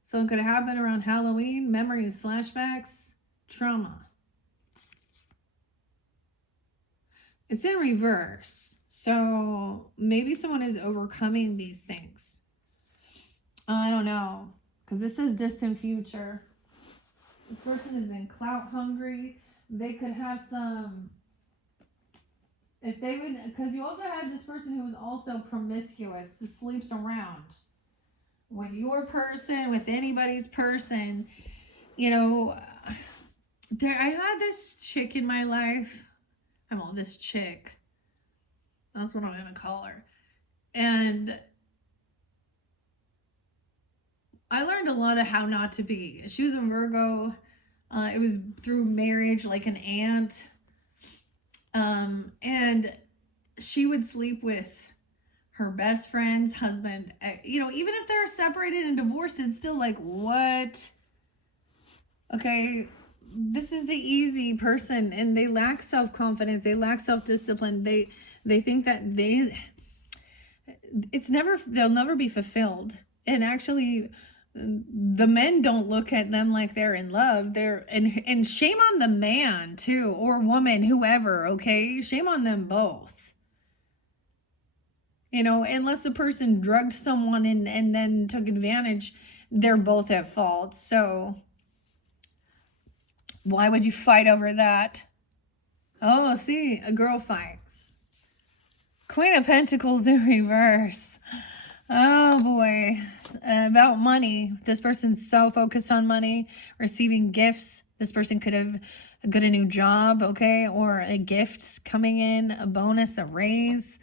So it could happen around Halloween. Memories, flashbacks, trauma. It's in reverse. So maybe someone is overcoming these things. I don't know. Because this says distant future. This person has been clout hungry. They could have some... If they would... Because you also had this person who was also promiscuous. Who sleeps around. With your person, with anybody's person. You know... I had this chick in my life. This chick. That's what I'm going to call her. And... I learned a lot of how not to be. She was a Virgo. It was through marriage, like an aunt. And she would sleep with her best friend's husband. You know, even if they're separated and divorced, it's still like, what? Okay, this is the easy person. And they lack self-confidence. They lack self-discipline. They think that they'll never be fulfilled. And actually... the men don't look at them like they're in love. And shame on the man too, or woman, whoever, okay? Shame on them both. You know, unless the person drugged someone and then took advantage, they're both at fault. So why would you fight over that? Oh, see, a girl fight. Queen of Pentacles in reverse. Oh boy, about money. This person's so focused on money, receiving gifts. This person could have got a new job, okay, or a gift coming in, a bonus, a raise,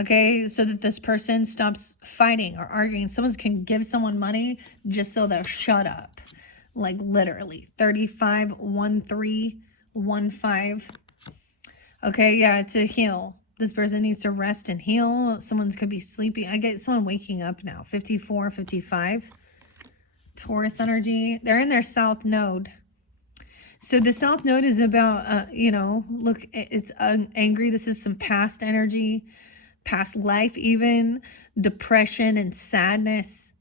okay, so that this person stops fighting or arguing. Someone can give someone money just so they'll shut up, like literally. 35-13-15. Okay, yeah, to heal. This person needs to rest and heal. Someone could be sleepy. I get someone waking up now. 54-55. Taurus energy. They're in their south node. So the south node is about, you know, look, it's angry. This is some past energy, past life even, depression and sadness.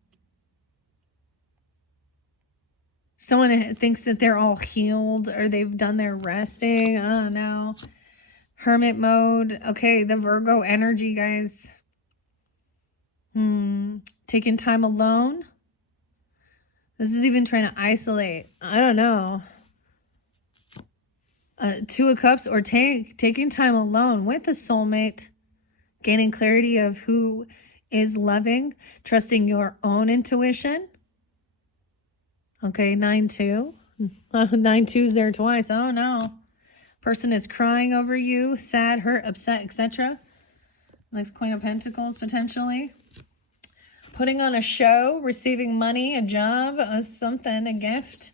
Someone thinks that they're all healed or they've done their resting. I don't know. Hermit mode. Okay, the Virgo energy, guys. Taking time alone. This is even trying to isolate. I don't know. Two of Cups or taking time alone with a soulmate. Gaining clarity of who is loving. Trusting your own intuition. Okay, 9-2. 9-2's there twice. Oh, no. Person is crying over you, sad, hurt, upset, etc. Like Queen of Pentacles, potentially. Putting on a show, receiving money, a job, something, a gift.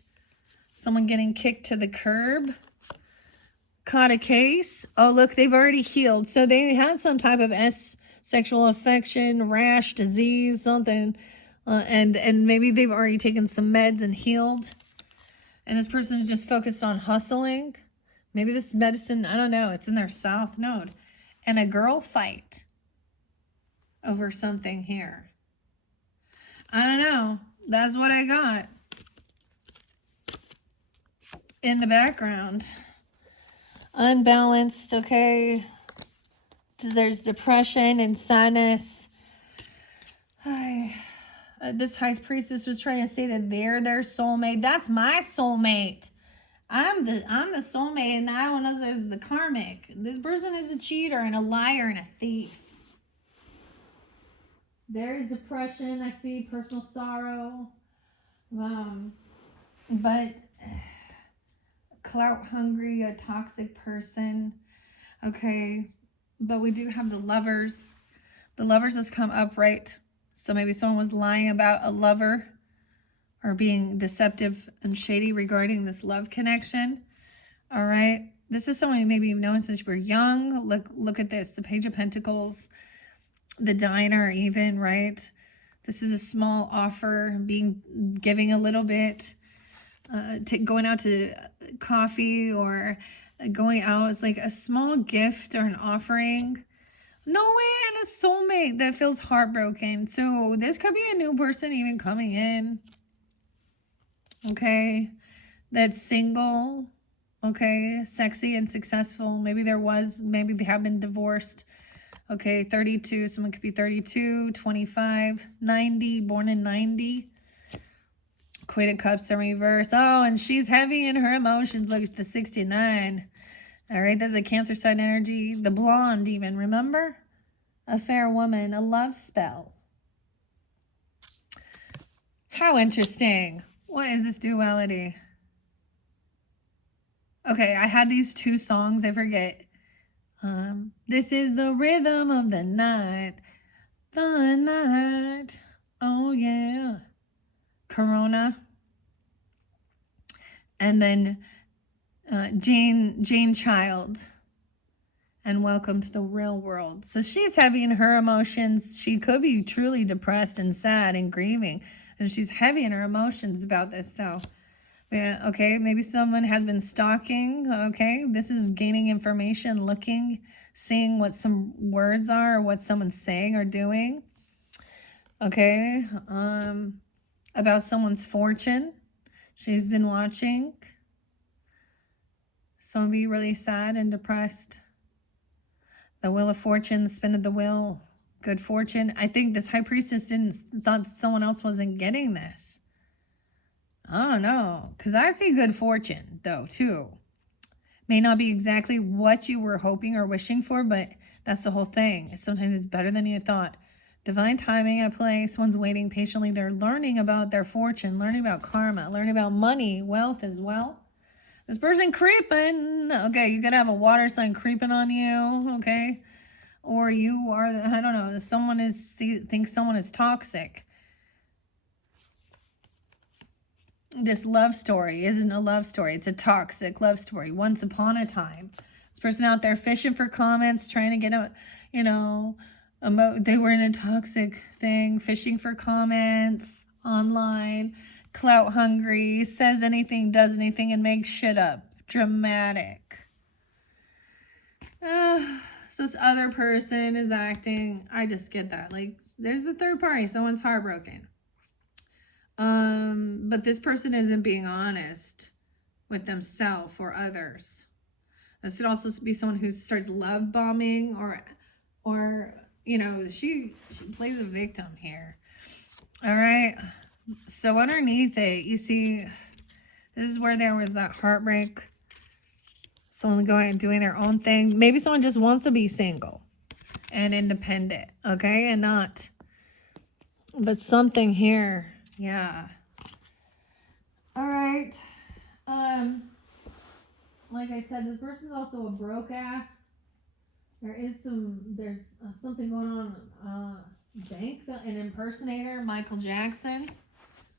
Someone getting kicked to the curb. Caught a case. Oh, look, they've already healed. So they had some type of sexual affection, rash, disease, something. And maybe they've already taken some meds and healed. And this person is just focused on hustling. Maybe this medicine, I don't know, it's in their south node. and a girl fight over something here. I don't know. That's what I got in the background. Unbalanced, okay. There's depression and sadness. This high priestess was trying to say that they're their soulmate. That's my soulmate. I'm the soulmate, and that one is the karmic. This person is a cheater and a liar and a thief. There is depression. I see personal sorrow. But clout hungry, a toxic person. Okay. But we do have the lovers. The lovers has come upright. So maybe someone was lying about a lover or being deceptive and shady regarding this love connection. All right. This is someone maybe you've known since you were young. Look at this. The Page of Pentacles, the diner even, right? This is a small offer, giving a little bit, going out to coffee or going out. It's like a small gift or an offering. No way, and a soulmate that feels heartbroken. So this could be a new person even coming in. Okay. That's single. Okay. Sexy and successful. Maybe they have been divorced. Okay. 32. Someone could be 32, 25, 90, born in 90. Queen of Cups in reverse. Oh, and she's heavy in her emotions. Looks the 69. All right, there's a Cancer sign energy. The blonde even, remember? A fair woman, a love spell. How interesting. What is this duality? Okay, I had these two songs, I forget. This is the rhythm of the night. The night. Oh, yeah. Corona. And then Jane Child, and Welcome to the Real World. So she's heavy in her emotions. She could be truly depressed and sad and grieving, and she's heavy in her emotions about this though. Yeah, okay, maybe someone has been stalking. Okay, this is gaining information, looking, seeing what some words are or what someone's saying or doing. Okay, about someone's fortune. She's been watching. Someone be really sad and depressed. The Wheel of Fortune, the spin of the wheel, good fortune. I think this high priestess thought someone else wasn't getting this. I don't know, because I see good fortune though too. May not be exactly what you were hoping or wishing for, but that's the whole thing. Sometimes it's better than you thought. Divine timing at play. Someone's waiting patiently. They're learning about their fortune, learning about karma, learning about money, wealth as well. This person creeping. Okay, you could have a water sign creeping on you, okay? Or you are, I don't know, thinks someone is toxic. This love story isn't a love story. It's a toxic love story. Once upon a time. This person out there fishing for comments, trying to get they were in a toxic thing, fishing for comments online. Clout hungry, says anything, does anything, and makes shit up. Dramatic. So this other person is acting. I just get that. Like, there's the third party. Someone's heartbroken. But this person isn't being honest with themselves or others. This could also be someone who starts love bombing or she plays a victim here. All right. So underneath it, you see, this is where there was that heartbreak. Someone going and doing their own thing. Maybe someone just wants to be single and independent, okay? And not, but something here, yeah. All right. Like I said, this person's also a broke ass. There's something going on. Bank, an impersonator, Michael Jackson.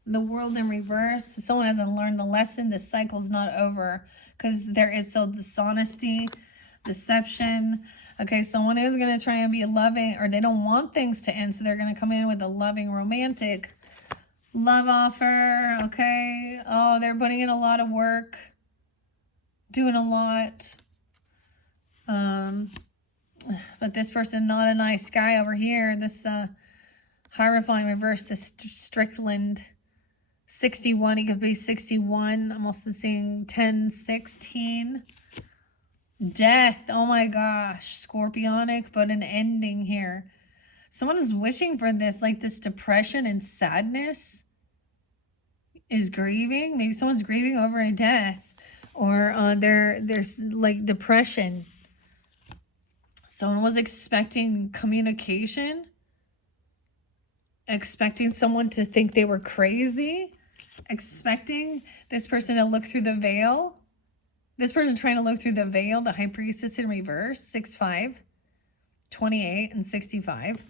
The world in reverse. Someone hasn't learned the lesson. The cycle's not over because there is still dishonesty, deception. Okay, someone is going to try and be loving, or they don't want things to end, so they're going to come in with a loving, romantic love offer. Okay. Oh, they're putting in a lot of work, doing a lot. But this person, not a nice guy over here. This Hierophant reverse, this Strickland 61. He could be 61. I'm also seeing 10, 16. Death. Oh my gosh. Scorpionic, but an ending here. Someone is wishing for this, like this depression and sadness is grieving. Maybe someone's grieving over a death, or there's like depression. Someone was expecting communication, expecting someone to think they were crazy, expecting this person to look through the veil. This person trying to look through the veil, the High Priestess in reverse, 6'5", 28, and 65.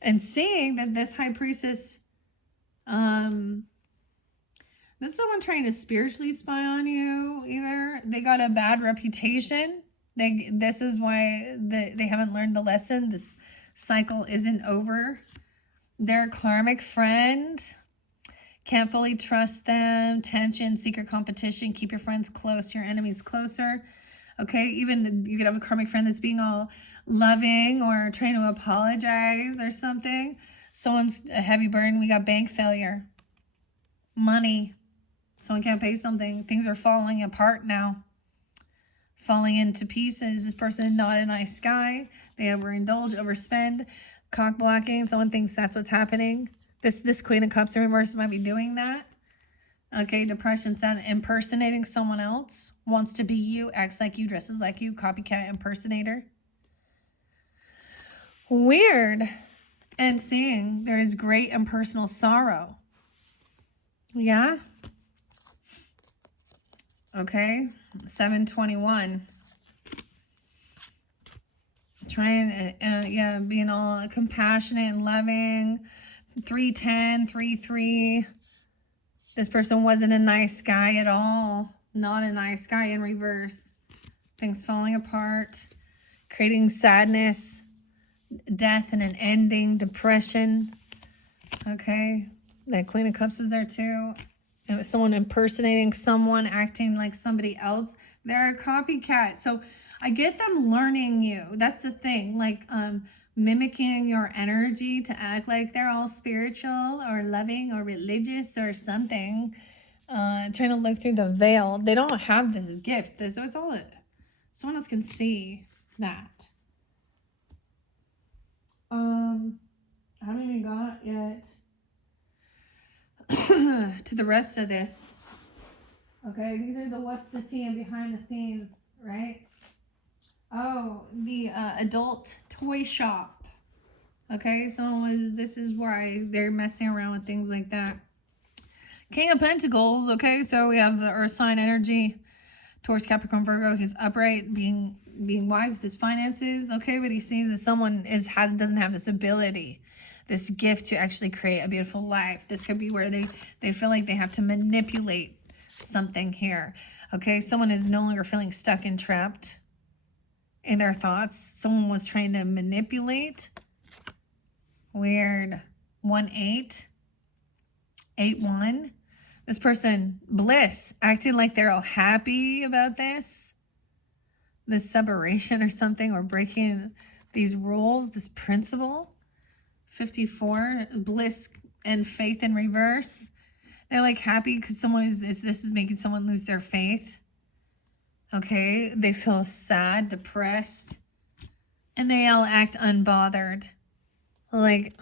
And seeing that this High Priestess, there's someone trying to spiritually spy on you. Either they got a bad reputation. This is why they haven't learned the lesson. This cycle isn't over. Their karmic friend. Can't fully trust them. Tension, secret competition. Keep your friends close, your enemies closer. Okay, even you could have a karmic friend that's being all loving or trying to apologize or something. Someone's a heavy burden. We got bank failure. Money. Someone can't pay something. Things are falling apart now. Falling into pieces. This person is not a nice guy. They overindulge, overspend. Cock blocking. Someone thinks that's what's happening. This Queen of Cups in reverse might be doing that. Okay, depression, sad, impersonating someone else. Wants to be you, acts like you, dresses like you, copycat impersonator. Weird. And seeing there is great impersonal sorrow. Yeah. Okay, 721. Trying, yeah, being all compassionate and loving. 310, 3-3. This person wasn't a nice guy at all. Not a nice guy in reverse. Things falling apart. Creating sadness. Death and an ending. Depression. Okay. That Queen of Cups was there too. It was someone impersonating someone. Acting like somebody else. They're a copycat. So I get them learning you. That's the thing. Like, mimicking your energy to act like they're all spiritual or loving or religious or something. Trying to look through the veil. They don't have this gift. So it's all, someone else can see that. I haven't even got yet to the rest of this. Okay, these are the what's the tea and behind the scenes, right? Oh, the adult toy shop. Okay, this is why they're messing around with things like that. King of Pentacles, okay, so we have the Earth sign energy. Taurus, Capricorn, Virgo, he's upright, being wise with his finances, okay, but he sees that someone doesn't have this ability, this gift to actually create a beautiful life. This could be where they feel like they have to manipulate something here. Okay, someone is no longer feeling stuck and trapped in their thoughts. Someone was trying to manipulate. Weird. 1-8. 8-1. This person, bliss, acting like they're all happy about this separation or something, or breaking these rules, this principle. 54. Bliss and faith in reverse. They're like happy because this is making someone lose their faith. Okay, they feel sad, depressed, and they all act unbothered. Like,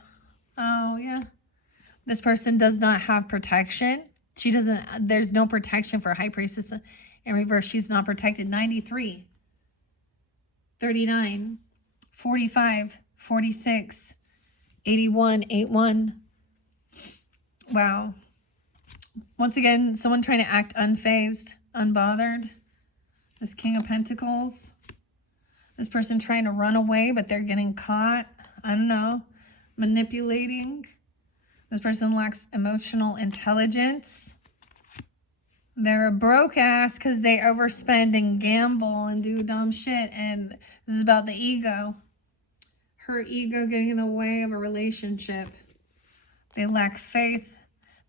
oh yeah, this person does not have protection. There's no protection for High Priestess in reverse. She's not protected. 93, 39, 45, 46, 81, 8-1. Wow. Once again, someone trying to act unfazed, unbothered. This King of Pentacles. This person trying to run away, but they're getting caught. I don't know. Manipulating. This person lacks emotional intelligence. They're a broke ass because they overspend and gamble and do dumb shit. And this is about the ego. Her ego getting in the way of a relationship. They lack faith.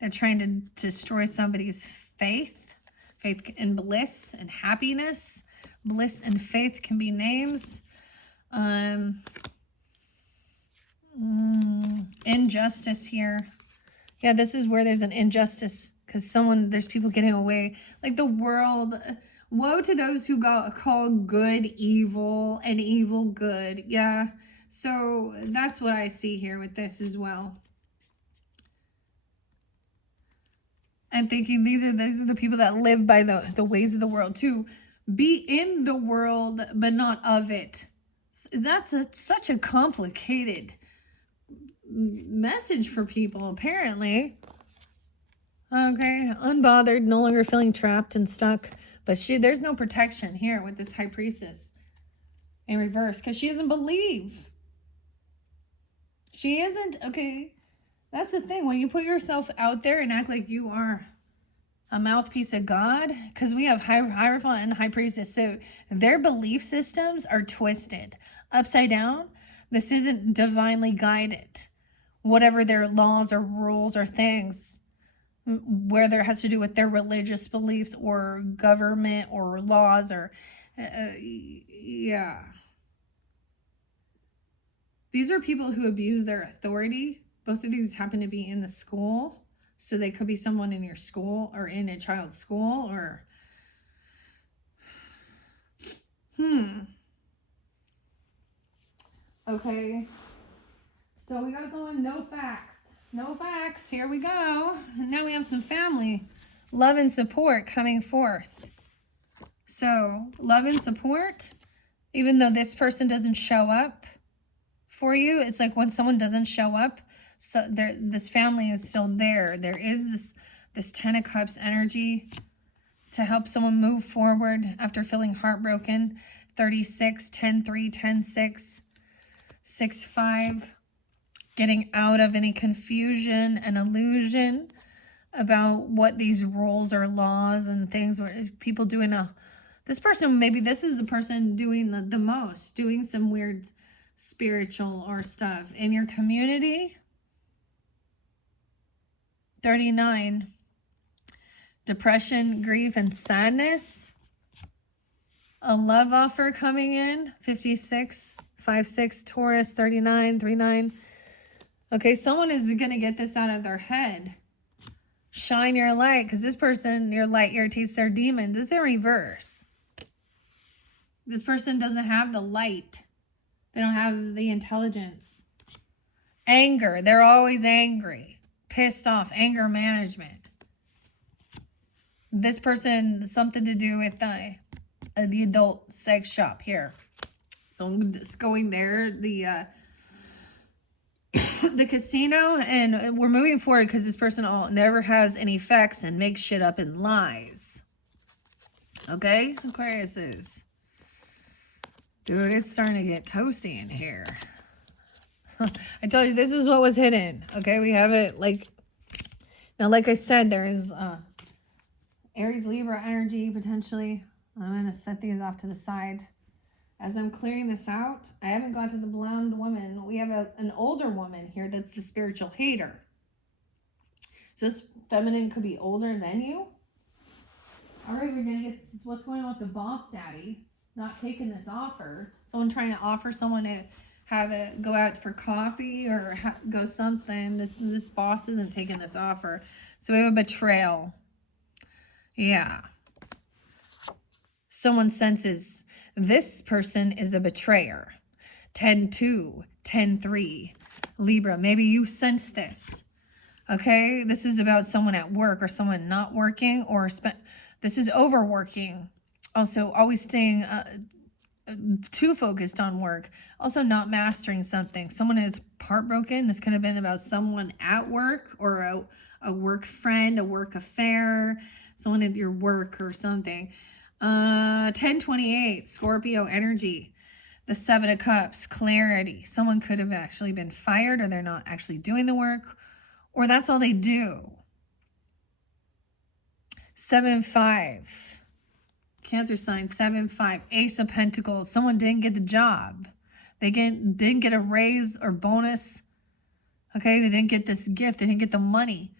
They're trying to destroy somebody's faith. Faith and bliss and happiness. Bliss and faith can be names. Injustice here. Yeah, this is where there's an injustice because there's people getting away. Like the world, woe to those who call good evil and evil good. Yeah, so that's what I see here with this as well. I'm thinking these are the people that live by the ways of the world, to be in the world but not of it. That's such a complicated message for people, apparently. Okay, unbothered, no longer feeling trapped and stuck. But there's no protection here with this high priestess in reverse because she doesn't believe. She isn't, okay, that's the thing. When you put yourself out there and act like you are a mouthpiece of God, because we have Hierophant and high priestess, so their belief systems are twisted, upside down. This isn't divinely guided. Whatever their laws or rules or things, where there has to do with their religious beliefs or government or laws or, yeah. These are people who abuse their authority. Both of these happen to be in the school. So they could be someone in your school or in a child's school or... Okay. So we got someone, no facts. No facts. Here we go. Now we have some family. Love and support coming forth. So love and support, even though this person doesn't show up for you, it's like when someone doesn't show up, so this family is still there. There is this 10 of Cups energy to help someone move forward after feeling heartbroken. 36, 10-3, 10-6, 6-5. Getting out of any confusion and illusion about what these rules or laws and things where people doing this person, maybe this is the person doing the most, doing some weird spiritual or stuff in your community. 39, depression, grief, and sadness. A love offer coming in. 56, 5-6, Taurus, 39, 39. Okay, someone is going to get this out of their head. Shine your light, because this person, your light irritates their demons. It's in reverse. This person doesn't have the light. They don't have the intelligence. Anger. They're always angry. Pissed off. Anger management. This person, something to do with the adult sex shop here. So I'm just going there. The casino, and we're moving forward because this person never has any facts and makes shit up and lies. Okay, Aquarius is. Dude, it's starting to get toasty in here. I told you, this is what was hidden. Okay, we have it now, like I said, there is Aries, Libra energy, potentially. I'm going to set these off to the side. As I'm clearing this out, I haven't got to the blonde woman. We have an older woman here that's the spiritual hater. So this feminine could be older than you. All right, we're going to get what's going on with the boss daddy. Not taking this offer. Someone trying to offer someone to have it go out for coffee or go something. This boss isn't taking this offer. So we have a betrayal. Yeah. Someone senses this person is a betrayer. 10-2, 10-3, Libra. Maybe you sense this. Okay, this is about someone at work or someone not working or this is overworking. Also, always staying too focused on work. Also, not mastering something. Someone is heartbroken. This could have been about someone at work or a work friend, a work affair, someone at your work or something. 10-28, Scorpio energy. The 7 of Cups, clarity. Someone could have actually been fired or they're not actually doing the work or that's all they do. 7-5. Cancer sign, 7-5, Ace of Pentacles. Someone didn't get the job. They didn't get a raise or bonus. Okay, they didn't get this gift. They didn't get the money.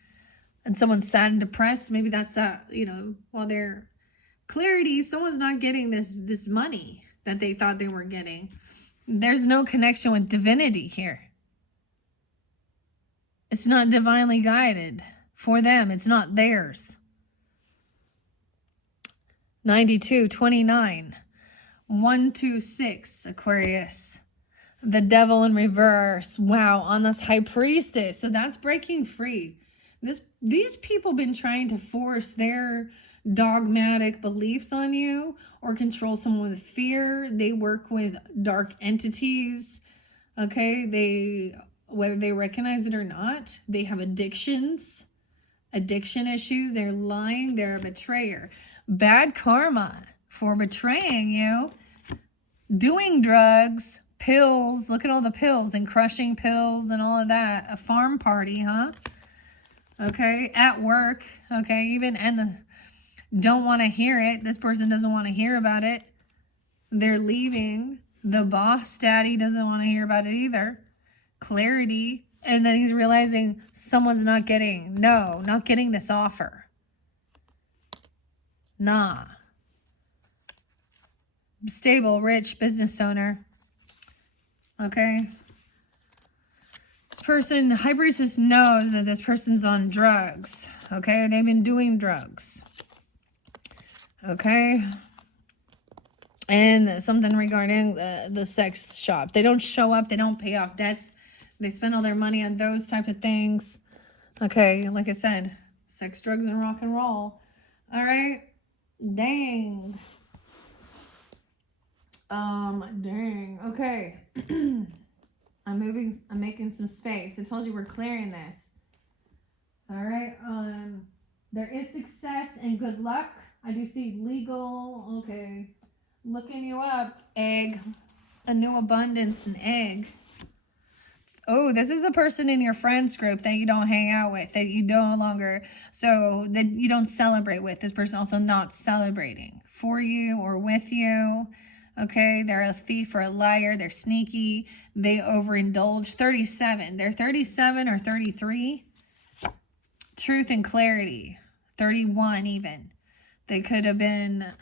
And someone's sad and depressed. Maybe that's that, while they're clarity, someone's not getting this money that they thought they were getting. There's no connection with divinity here. It's not divinely guided for them. It's not theirs. 9229. 126, Aquarius. The devil in reverse. Wow, on this high priestess. So that's breaking free. These people been trying to force their dogmatic beliefs on you or control someone with fear. They work with dark entities. Okay, whether they recognize it or not, they have addiction issues. They're lying. They're a betrayer. Bad karma for betraying you. Doing drugs, pills. Look at all the pills and crushing pills and all of that. A farm party, huh? Okay, at work. Okay, even don't want to hear it. This person doesn't want to hear about it. They're leaving. The boss daddy doesn't want to hear about it either. Clarity. And then he's realizing someone's not getting this offer. Nah. Stable, rich business owner. Okay. This person, high priestess, knows that this person's on drugs. Okay. They've been doing drugs. Okay. And something regarding the sex shop. They don't show up. They don't pay off debts. They spend all their money on those type of things. Okay. Like I said, sex, drugs, and rock and roll. All right. Dang. Dang. Okay. I'm making some space. I told you we're clearing this. All right. There is success and good luck. I do see legal. Okay. Looking you up. Egg. A new abundance, an egg. Oh, this is a person in your friends group that you don't hang out with, that you no longer, so that you don't celebrate with. This person also not celebrating for you or with you. Okay, they're a thief or a liar. They're sneaky. They overindulge. 37. They're 37 or 33. Truth and clarity. 31 even. They could have been,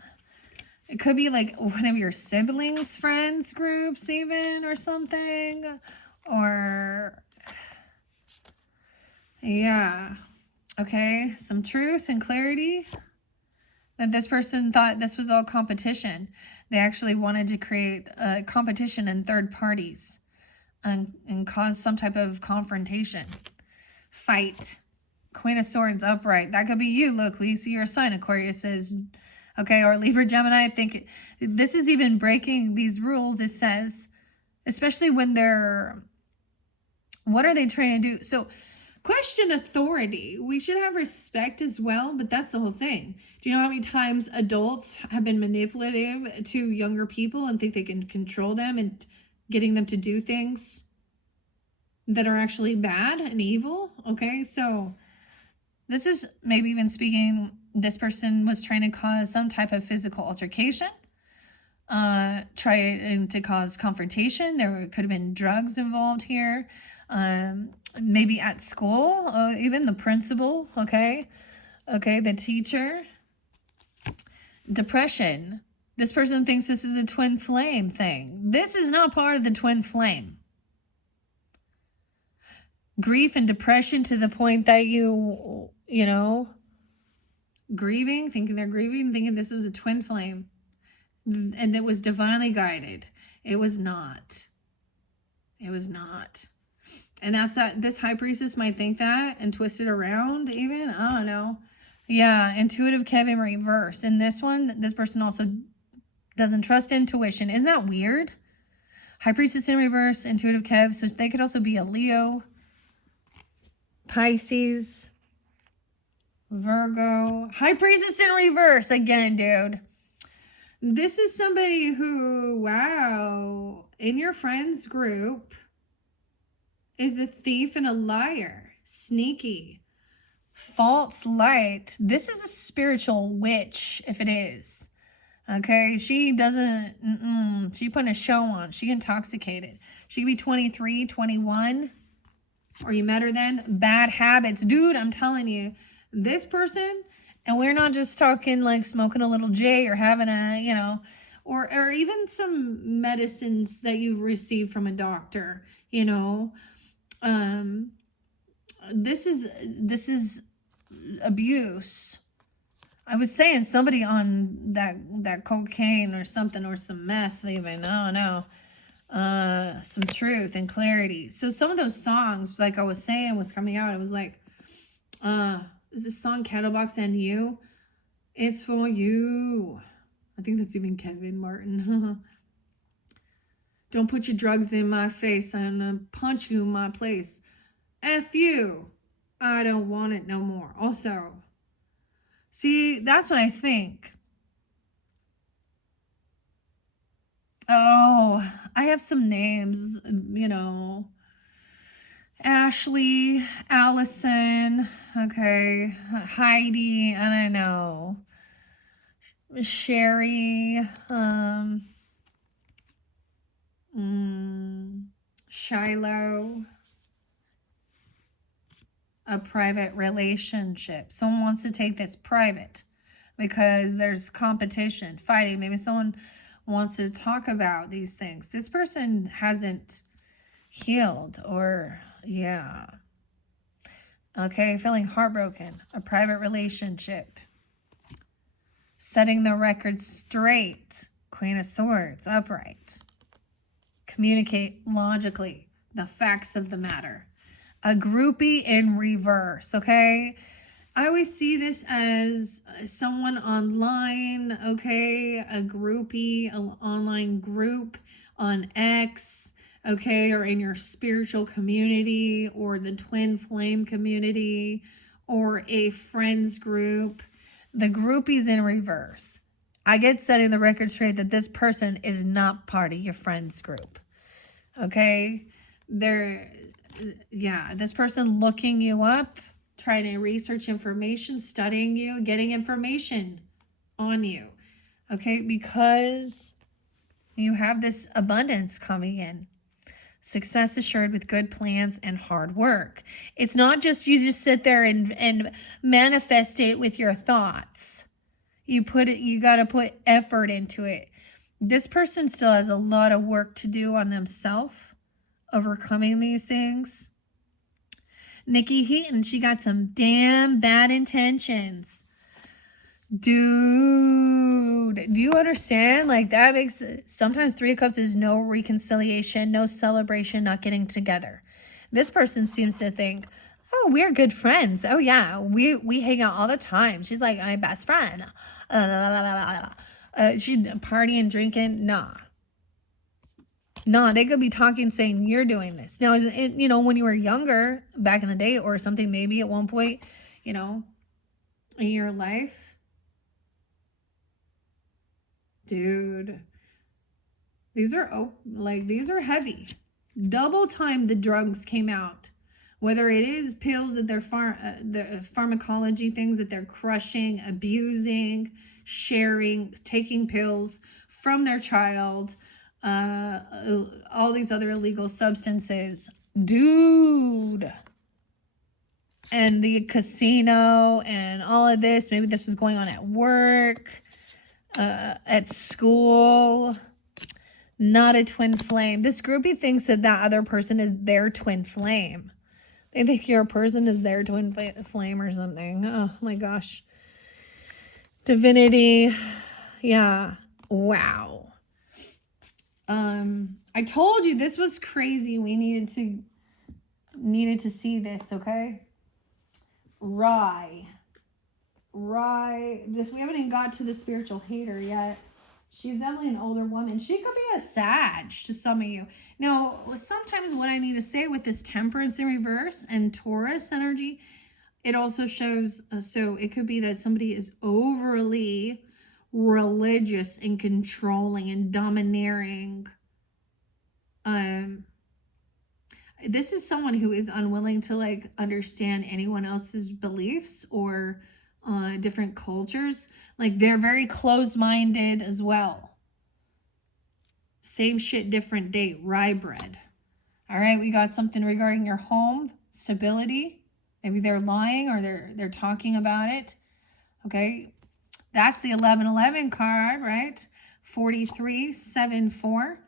it could be like one of your siblings' friends groups even or something. Or, yeah. Okay, some truth and clarity. That this person thought this was all competition. They actually wanted to create a competition in third parties and cause some type of confrontation. Fight. Queen of Swords upright. That could be you. Look, we see your sign. Aquarius says, okay, or Libra, Gemini. I think this is even breaking these rules. It says, especially when they're, what are they trying to do? So, question authority. We should have respect as well, but that's the whole thing. Do you know how many times adults have been manipulative to younger people and think they can control them and getting them to do things that are actually bad and evil? Okay, so this is maybe even speaking, this person was trying to cause some type of physical altercation, trying to cause confrontation. There could have been drugs involved here. Maybe at school, even the principal, okay, the teacher. Depression. This person thinks this is a twin flame thing. This is not part of the twin flame. Grief and depression to the point that you know, grieving, thinking they're grieving, thinking this was a twin flame. And it was divinely guided. It was not. It was not. And that's that. This high priestess might think that and twist it around even. I don't know. Yeah, intuitive Kev in reverse. And this one, this person also doesn't trust intuition. Isn't that weird? High priestess in reverse, intuitive Kev. So they could also be a Leo, Pisces, Virgo. High priestess in reverse again, dude. This is somebody who, wow, in your friends group is a thief and a liar. Sneaky. False light. This is a spiritual witch, if it is. Okay, she doesn't, she putting a show on. She intoxicated. She could be 23, 21, or you met her then. Bad habits. Dude, I'm telling you, this person, and we're not just talking like smoking a little J or having a, or even some medicines that you've received from a doctor, you know. This is abuse. I was saying somebody on that cocaine or something, or some meth even. I don't know. Some truth and clarity. So some of those songs, like I was saying, was coming out. It was like, is this song Candlebox and You? It's for you. I think that's even Kevin Martin. Don't put your drugs in my face. I'm gonna punch you in my place. F you. I don't want it no more. Also, see, that's what I think. Oh, I have some names, you know. Ashley, Allison, okay, Heidi, I don't know. Sherry, Shiloh. A private relationship. Someone wants to take this private because there's competition, fighting. Maybe someone wants to talk about these things. This person hasn't healed, or yeah. Okay, feeling heartbroken. A private relationship. Setting the record straight. Queen of Swords, upright. Communicate logically the facts of the matter. A groupie in reverse, okay? I always see this as someone online, okay? A groupie, an online group on X, okay? Or in your spiritual community, or the twin flame community, or a friends group. The groupie's in reverse. I get setting the record straight that this person is not part of your friends group, okay? This person looking you up, trying to research information, studying you, getting information on you, okay? Because you have this abundance coming in. Success assured with good plans and hard work. It's not just you just sit there and manifest it with your thoughts. You got to put effort into it. This person still has a lot of work to do on themselves, overcoming these things. Nikki Heaton, she got some damn bad intentions. Dude, do you understand? Like, that makes, sometimes Three of Cups is no reconciliation, no celebration, not getting together. This person seems to think, oh, we're good friends. Oh yeah, we hang out all the time. She's like my best friend. She's partying, drinking. Nah, they could be talking, saying you're doing this. Now, you know, when you were younger, back in the day or something, maybe at one point, you know, in your life. Dude, these are heavy. Double time the drugs came out. Whether it is pills that they're the pharmacology things that they're crushing, abusing, sharing, taking pills from their child, all these other illegal substances. Dude. And the casino and all of this. Maybe this was going on at work, at school. Not a twin flame. This groupie thinks that other person is their twin flame. They think your person is their twin flame or something. Oh my gosh. Divinity. Yeah. Wow. I told you this was crazy. We needed to see this, okay? Rye. This, we haven't even got to the spiritual hater yet. She's definitely an older woman. She could be a Sag to some of you. Now, sometimes what I need to say with this Temperance in reverse and Taurus energy, it also shows, so it could be that somebody is overly religious and controlling and domineering. This is someone who is unwilling to like understand anyone else's beliefs or different cultures. Like, they're very closed-minded as well. Same shit, different date. Rye bread. All right, we got something regarding your home stability. Maybe they're lying or they're talking about it. Okay, that's the 1111 card, right? 43, 7, 4.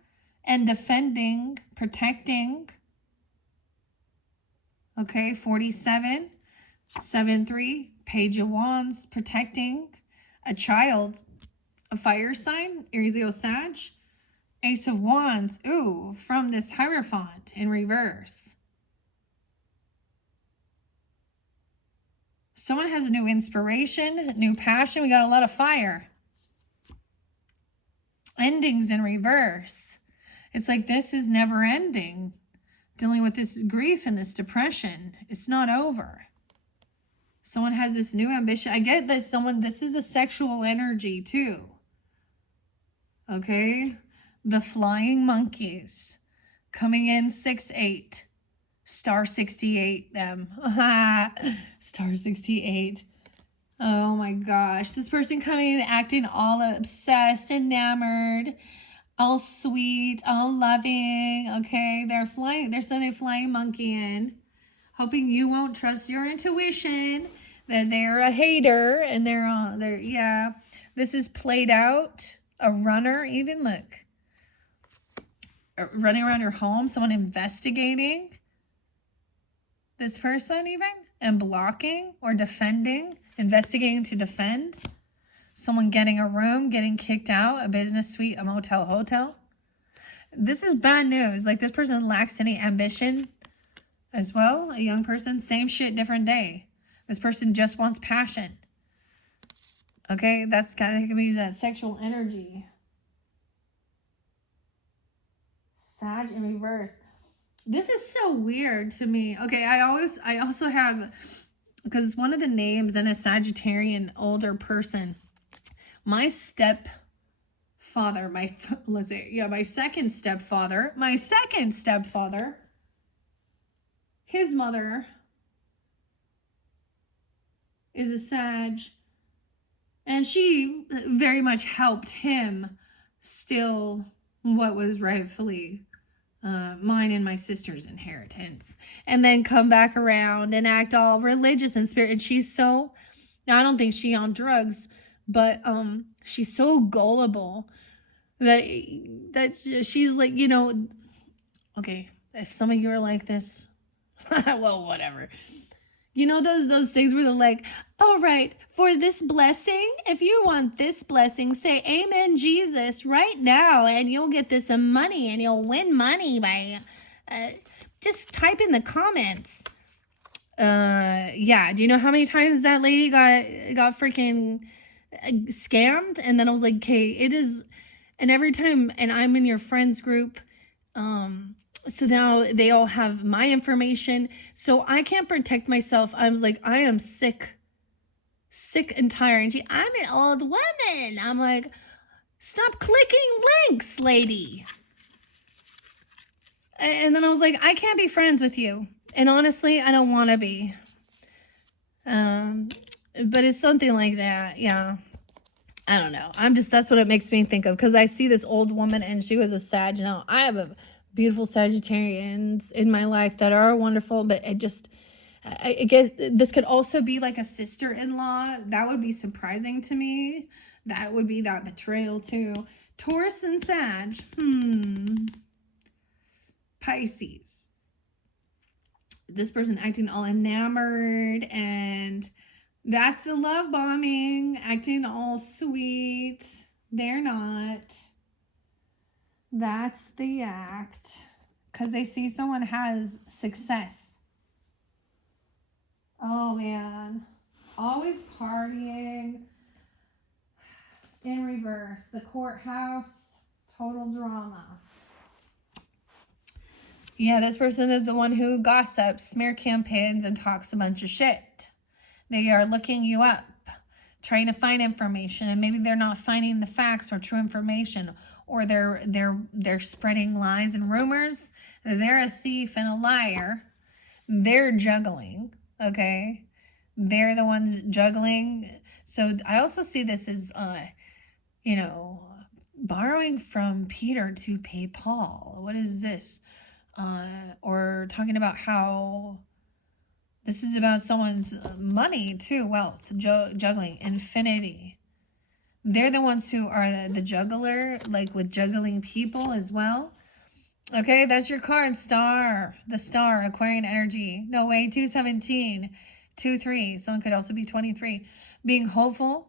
And defending, protecting. Okay, 47, 7, 3. Page of Wands, protecting. A child, a fire sign, Aries, Leo, Sag. Ace of Wands, ooh, from this Hierophant in reverse. Someone has a new inspiration, new passion. We got a lot of fire. Endings in reverse. It's like this is never ending. Dealing with this grief and this depression. It's not over. Someone has this new ambition. I get that this is a sexual energy too. Okay. The flying monkeys coming in 6-8. Star 68 them. Star 68. Oh my gosh. This person coming in acting all obsessed, enamored, all sweet, all loving. Okay. They're sending a flying monkey in. Hoping you won't trust your intuition. That they're a hater and yeah. This is played out. A runner, even look. Running around your home, someone investigating this person even, and blocking or defending, investigating to defend. Someone getting a room, getting kicked out, a business suite, a motel, hotel. This is bad news. Like this person lacks any ambition as well. A young person, same shit, different day. This person just wants passion. Okay, that's kind of can be that sexual energy. Sag in reverse. This is so weird to me. Okay, I also have, because it's one of the names in a Sagittarian older person. My stepfather, my second stepfather, his mother is a Sag, and she very much helped him steal what was rightfully mine and my sister's inheritance, and then come back around and act all religious and spirit. And she's so, now I don't think she's on drugs, but she's so gullible that she's like, you know, okay, if some of you are like this, well, whatever. You know those things where they're like, all right, for this blessing, if you want this blessing, say amen, Jesus, right now, and you'll get this money, and you'll win money by just type in the comments. Yeah, do you know how many times that lady got freaking scammed? And then I was like, okay, it is, and every time, and I'm in your friends group, so now they all have my information, so I can't protect myself. I was like, I am sick and tired. And I'm an old woman. I'm like, stop clicking links, lady. And then I was like, I can't be friends with you. And honestly, I don't want to be. But it's something like that. Yeah. I don't know. That's what it makes me think of. Because I see this old woman and she was a Sag. Now, I have a beautiful Sagittarians in my life that are wonderful, but I guess this could also be like a sister-in-law. That would be surprising to me. That would be that betrayal too. Taurus and Sag. Pisces. This person acting all enamored, and that's the love bombing, acting all sweet. They're not. That's the act. Because they see someone has success. Oh, man. Always partying. In reverse. The courthouse. Total drama. Yeah, this person is the one who gossips, smear campaigns, and talks a bunch of shit. They are looking you up. Trying to find information, and maybe they're not finding the facts or true information, or they're spreading lies and rumors. They're a thief and a liar. They're juggling, okay? They're the ones juggling. So I also see this as, borrowing from Peter to pay Paul. What is this? Or talking about how this is about someone's money too, wealth, juggling, infinity. They're the ones who are the juggler, like with juggling people as well. Okay, that's your card, Star. The Star, Aquarian energy. No way, 217, 23. Someone could also be 23. Being hopeful,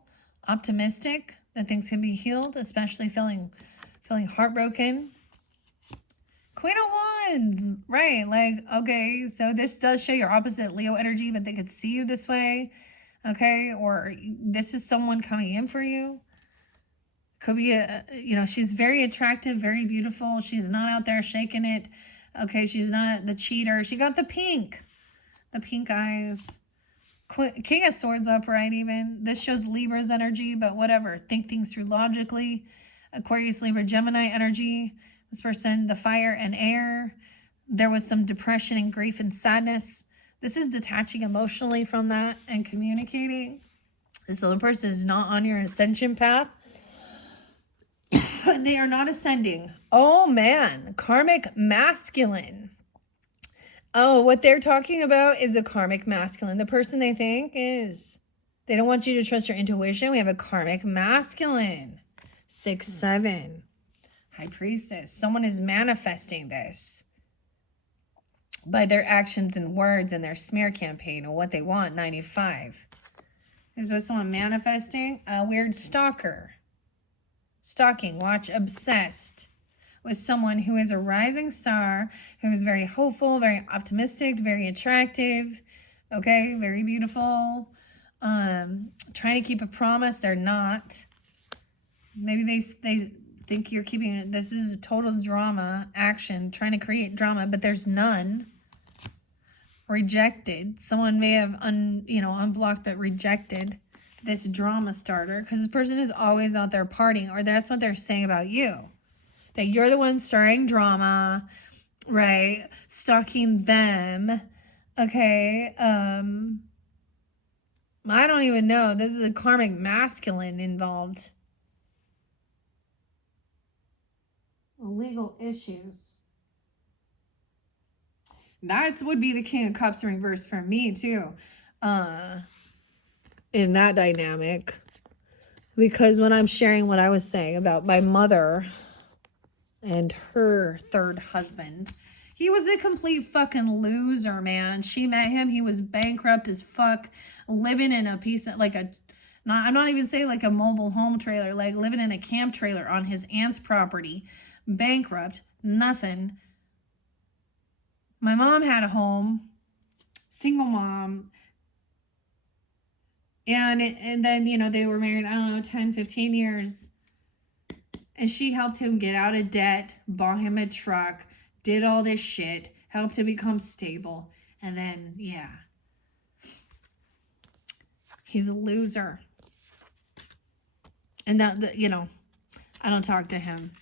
optimistic that things can be healed, especially feeling heartbroken. Queen of Wands, right? Like, okay, so this does show your opposite Leo energy, but they could see you this way, okay? Or this is someone coming in for you. Could be she's very attractive, very beautiful. She's not out there shaking it. Okay, she's not the cheater. She got the pink eyes. King of Swords upright even. This shows Libra's energy, but whatever. Think things through logically. Aquarius, Libra, Gemini energy. This person, the fire and air. There was some depression and grief and sadness. This is detaching emotionally from that and communicating. This other person is not on your ascension path. They are not ascending. Oh man, karmic masculine. Oh, what they're talking about is a karmic masculine. The person they think is, they don't want you to trust your intuition. We have a karmic masculine. 6-7. High priestess. Someone is manifesting this by their actions and words and their smear campaign or what they want. 95. This is what someone manifesting. A weird stalker. Stalking, watch, obsessed with someone who is a rising star, who is very hopeful, very optimistic, very attractive, okay, very beautiful, trying to keep a promise. They're not. Maybe they think you're keeping it. This is a total drama, action, trying to create drama, but there's none. Rejected. Someone may have unblocked but rejected this drama starter, because this person is always out there partying, or that's what they're saying about you, that you're the one starting drama, right? Stalking them. Okay. I don't even know. This is a karmic masculine involved. Legal issues. That would be the King of Cups in reverse for me too. In that dynamic, because when I'm sharing what I was saying about my mother and her third husband, he was a complete fucking loser, man. She met him, he was bankrupt as fuck, living in a piece of I'm not even saying like a mobile home trailer, like living in a camp trailer on his aunt's property, bankrupt, nothing. My mom had a home, single mom. And then, they were married, I don't know, 10, 15 years. And she helped him get out of debt, bought him a truck, did all this shit, helped him become stable. And then, yeah. He's a loser. And that, I don't talk to him.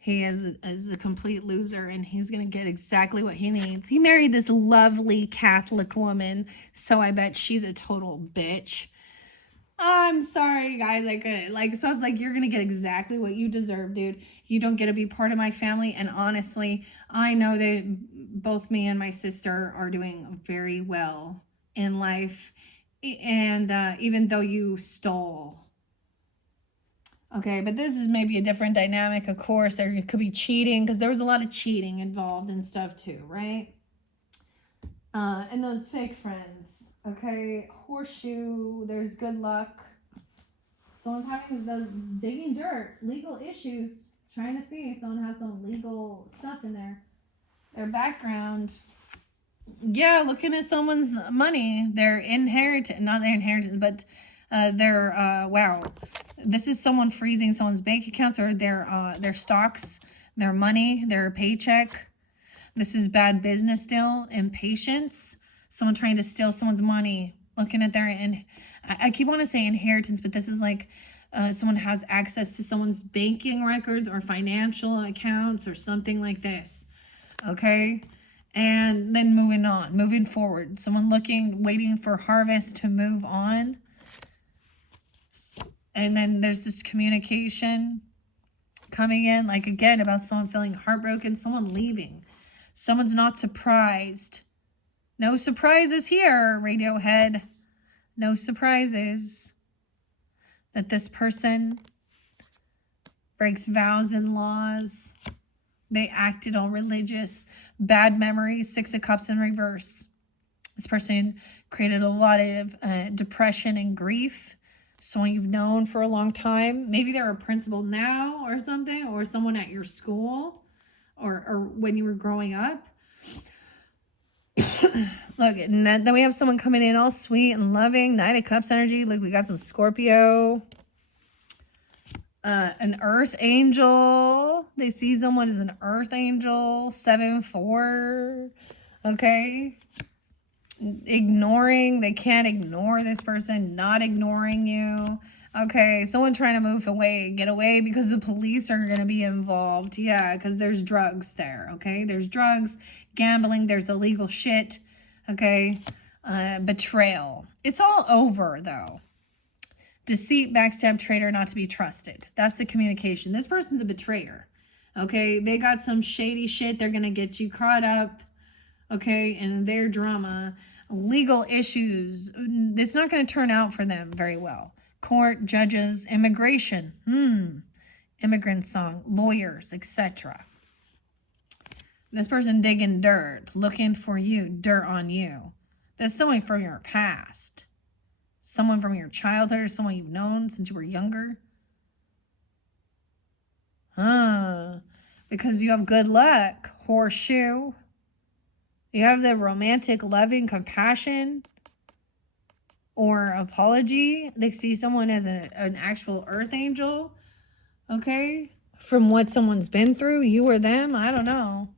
He is a complete loser, and he's going to get exactly what he needs. He married this lovely Catholic woman, so I bet she's a total bitch. I'm sorry, guys. I couldn't. So I was like, you're going to get exactly what you deserve, dude. You don't get to be part of my family. And honestly, I know that both me and my sister are doing very well in life. And even though you stole. Okay, but this is maybe a different dynamic, of course. There could be cheating, because there was a lot of cheating involved and stuff too, right? And those fake friends, okay? Horseshoe, there's good luck. Someone's having those digging dirt, legal issues, trying to see if someone has some legal stuff in their background. Yeah, looking at someone's money, their inheritance, not their inheritance, but wow. This is someone freezing someone's bank accounts or their stocks, their money, their paycheck. This is bad business deal, impatience. Someone trying to steal someone's money, looking at I keep wanting to say inheritance, but this is like someone has access to someone's banking records or financial accounts or something like this. Okay? And then moving forward. Someone waiting for harvest to move on. And then there's this communication coming in, like again, about someone feeling heartbroken, someone leaving. Someone's not surprised. No surprises here, Radiohead. No surprises. that this person breaks vows and laws. They acted all religious. Bad memories, 6 of Cups in reverse. This person created a lot of depression and grief. Someone you've known for a long time. Maybe they're a principal now or something, or someone at your school or when you were growing up. Look, and then we have someone coming in all sweet and loving. 9 of Cups energy. Look, we got some Scorpio. An earth angel. They see someone as an earth angel. 7-4. Okay. Ignoring. They can't ignore this person. Not ignoring you. Okay. Someone trying to move away. Get away because the police are going to be involved. Yeah. Because there's drugs there. Okay. There's drugs. Gambling. There's illegal shit. Okay. Betrayal. It's all over though. Deceit, backstab, traitor, not to be trusted. That's the communication. This person's a betrayer. Okay. They got some shady shit. They're going to get you caught up. Okay. In their drama. Legal issues. It's not going to turn out for them very well. Court, judges, immigration. Immigrant song. Lawyers, etc. This person digging dirt. Looking for you. Dirt on you. That's someone from your past. Someone from your childhood, someone you've known since you were younger. Because you have good luck. Horseshoe. You have the romantic, loving, compassion, or apology. They see someone as an actual earth angel. Okay? From what someone's been through, you or them, I don't know.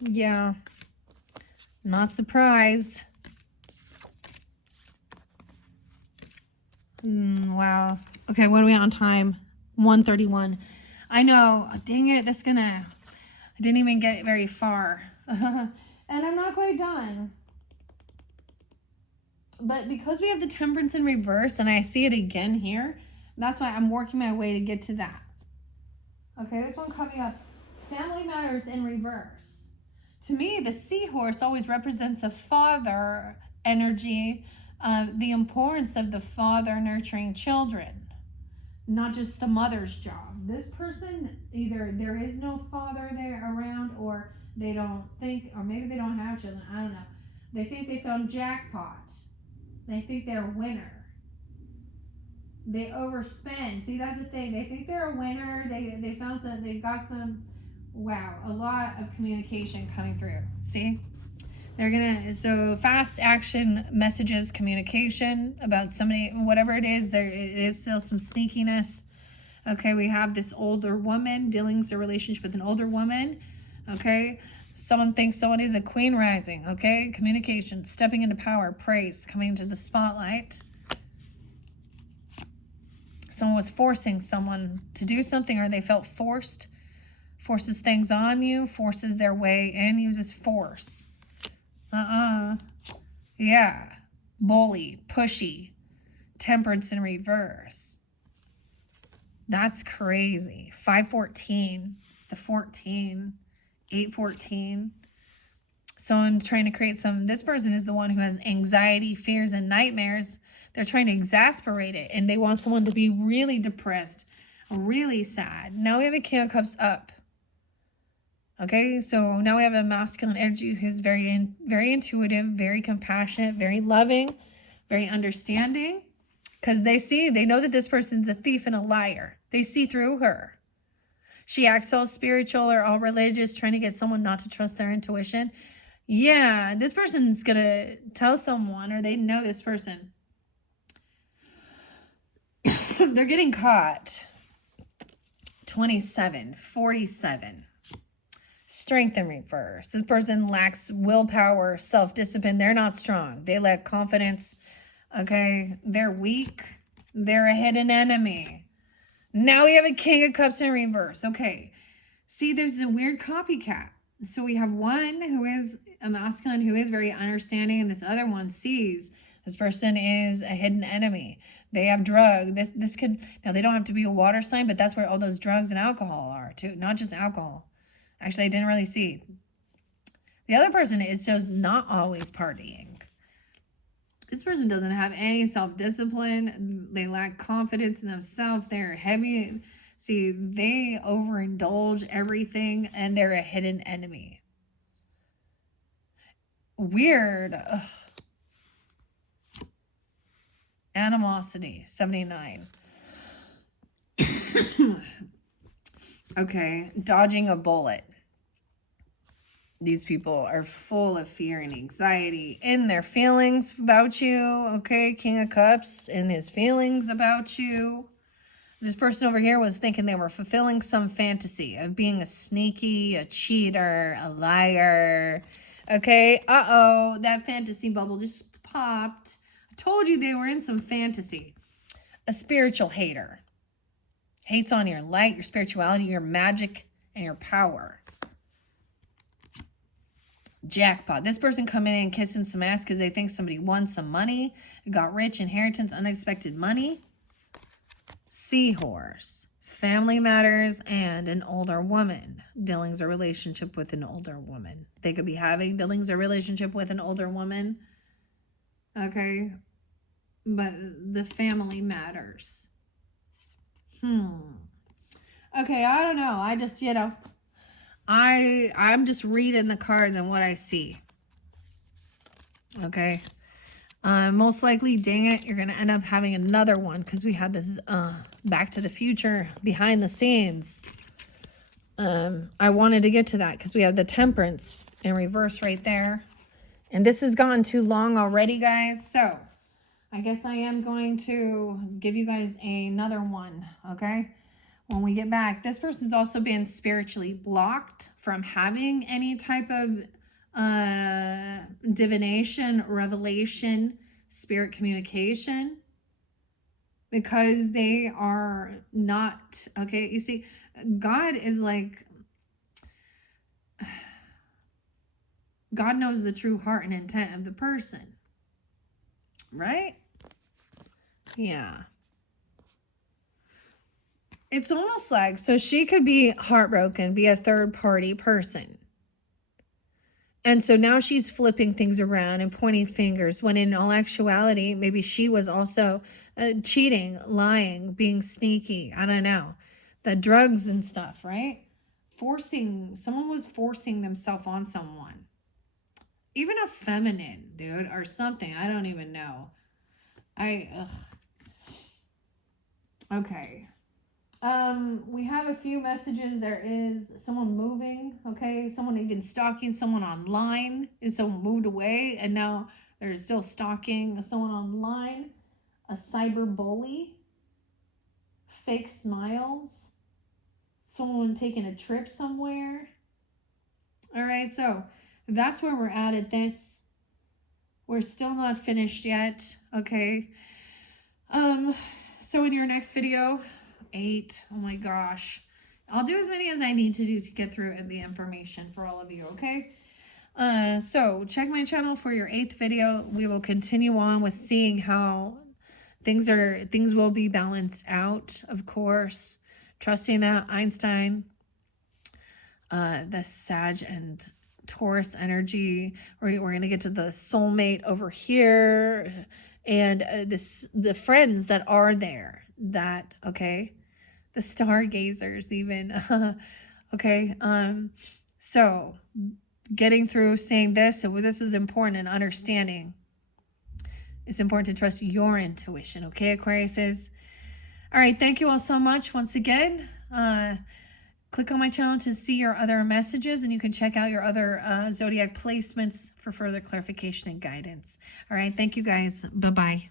Yeah. Not surprised. Wow. Okay, what are we on time? 1:31. I know. Dang it. I didn't even get very far. And I'm not quite done. But because we have the Temperance in reverse, and I see it again here, that's why I'm working my way to get to that. Okay, this one coming up. Family matters in reverse. To me, the seahorse always represents a father energy. The importance of the father nurturing children, not just the mother's job. This person, either there is no father there around, or they don't think, or maybe they don't have children. I don't know. They think they found jackpot. They think they're a winner. They overspend. See, that's the thing. They think they're a winner. They found some. They got some. Wow, a lot of communication coming through. See. They're so fast action messages, communication about somebody, whatever it is, there it is still some sneakiness. Okay, we have this older woman, dealing a relationship with an older woman. Okay, someone thinks someone is a queen rising. Okay, communication, stepping into power, praise, coming into the spotlight. Someone was forcing someone to do something, or they felt forced, forces things on you, forces their way in, uses force. Yeah. Bully, pushy, temperance in reverse. That's crazy. 514, the 14, 814. Someone trying to create this person is the one who has anxiety, fears, and nightmares. They're trying to exasperate it, and they want someone to be really depressed, really sad. Now we have a King of Cups up. Okay, so now we have a masculine energy who's very intuitive, very compassionate, very loving, very understanding. Because they know that this person's a thief and a liar. They see through her. She acts all spiritual or all religious, trying to get someone not to trust their intuition. Yeah, this person's going to tell someone, or they know this person. They're getting caught. 27, 47. Strength in reverse. This person lacks willpower, self-discipline. They're not strong. They lack confidence. Okay, they're weak. They're a hidden enemy. Now we have a King of Cups in reverse. Okay, see, there's a weird copycat. So we have one who is a masculine who is very understanding, and this other one sees this person is a hidden enemy. They have drug. This could, now they don't have to be a water sign, but that's where all those drugs and alcohol are too. Not just alcohol. Actually, I didn't really see. The other person, it shows not always partying. This person doesn't have any self-discipline. They lack confidence in themselves. They're heavy. See, they overindulge everything, and they're a hidden enemy. Weird. Ugh. Animosity, 79. Okay, dodging a bullet. These people are full of fear and anxiety in their feelings about you. Okay, King of Cups and his feelings about you. This person over here was thinking they were fulfilling some fantasy of being a sneaky, a cheater, a liar. Okay, uh-oh, that fantasy bubble just popped. I told you they were in some fantasy. A spiritual hater. Hates on your light, your spirituality, your magic, and your power. Jackpot. This person coming in kissing some ass because they think somebody won some money, got rich, inheritance, unexpected money. Seahorse. Family matters and an older woman. Dealings or relationship with an older woman. They could be having dealings or relationship with an older woman. Okay. But the family matters. Okay, I don't know. I just, I'm just reading the cards and what I see. Okay. Most likely, dang it, you're going to end up having another one because we had this Back to the Future behind the scenes. I wanted to get to that because we have the Temperance in reverse right there. And this has gone too long already, guys. So I guess I am going to give you guys another one, okay? When we get back, this person's also been spiritually blocked from having any type of divination, revelation, spirit communication, because they are not, okay? You see, God is like, God knows the true heart and intent of the person, right? Yeah. It's almost like, so she could be heartbroken, be a third party person. And so now she's flipping things around and pointing fingers when in all actuality, maybe she was also cheating, lying, being sneaky. I don't know. The drugs and stuff, right? Someone was forcing themselves on someone. Even a feminine, dude, or something. I don't even know. Okay. We have a few messages. There is someone moving, okay? Someone even stalking someone online, and someone moved away, and now they're still stalking someone online. A cyber bully, fake smiles, someone taking a trip somewhere. All right, so that's where we're at this. We're still not finished yet, okay? So in your next video, 8, oh my gosh, I'll do as many as I need to do to get through the information for all of you, okay? So check my channel for your 8th video. We will continue on with seeing how things will be balanced out, of course, trusting that Einstein, the Sag and Taurus energy. We're going to get to the soulmate over here, and the friends that are there, that, okay, the stargazers even. Okay, so getting through saying this, so this was important, and understanding it's important to trust your intuition, okay, Aquariuses? All right, thank you all so much once again. Click on my channel to see your other messages, and you can check out your other zodiac placements for further clarification and guidance. All right, thank you guys. Bye-bye.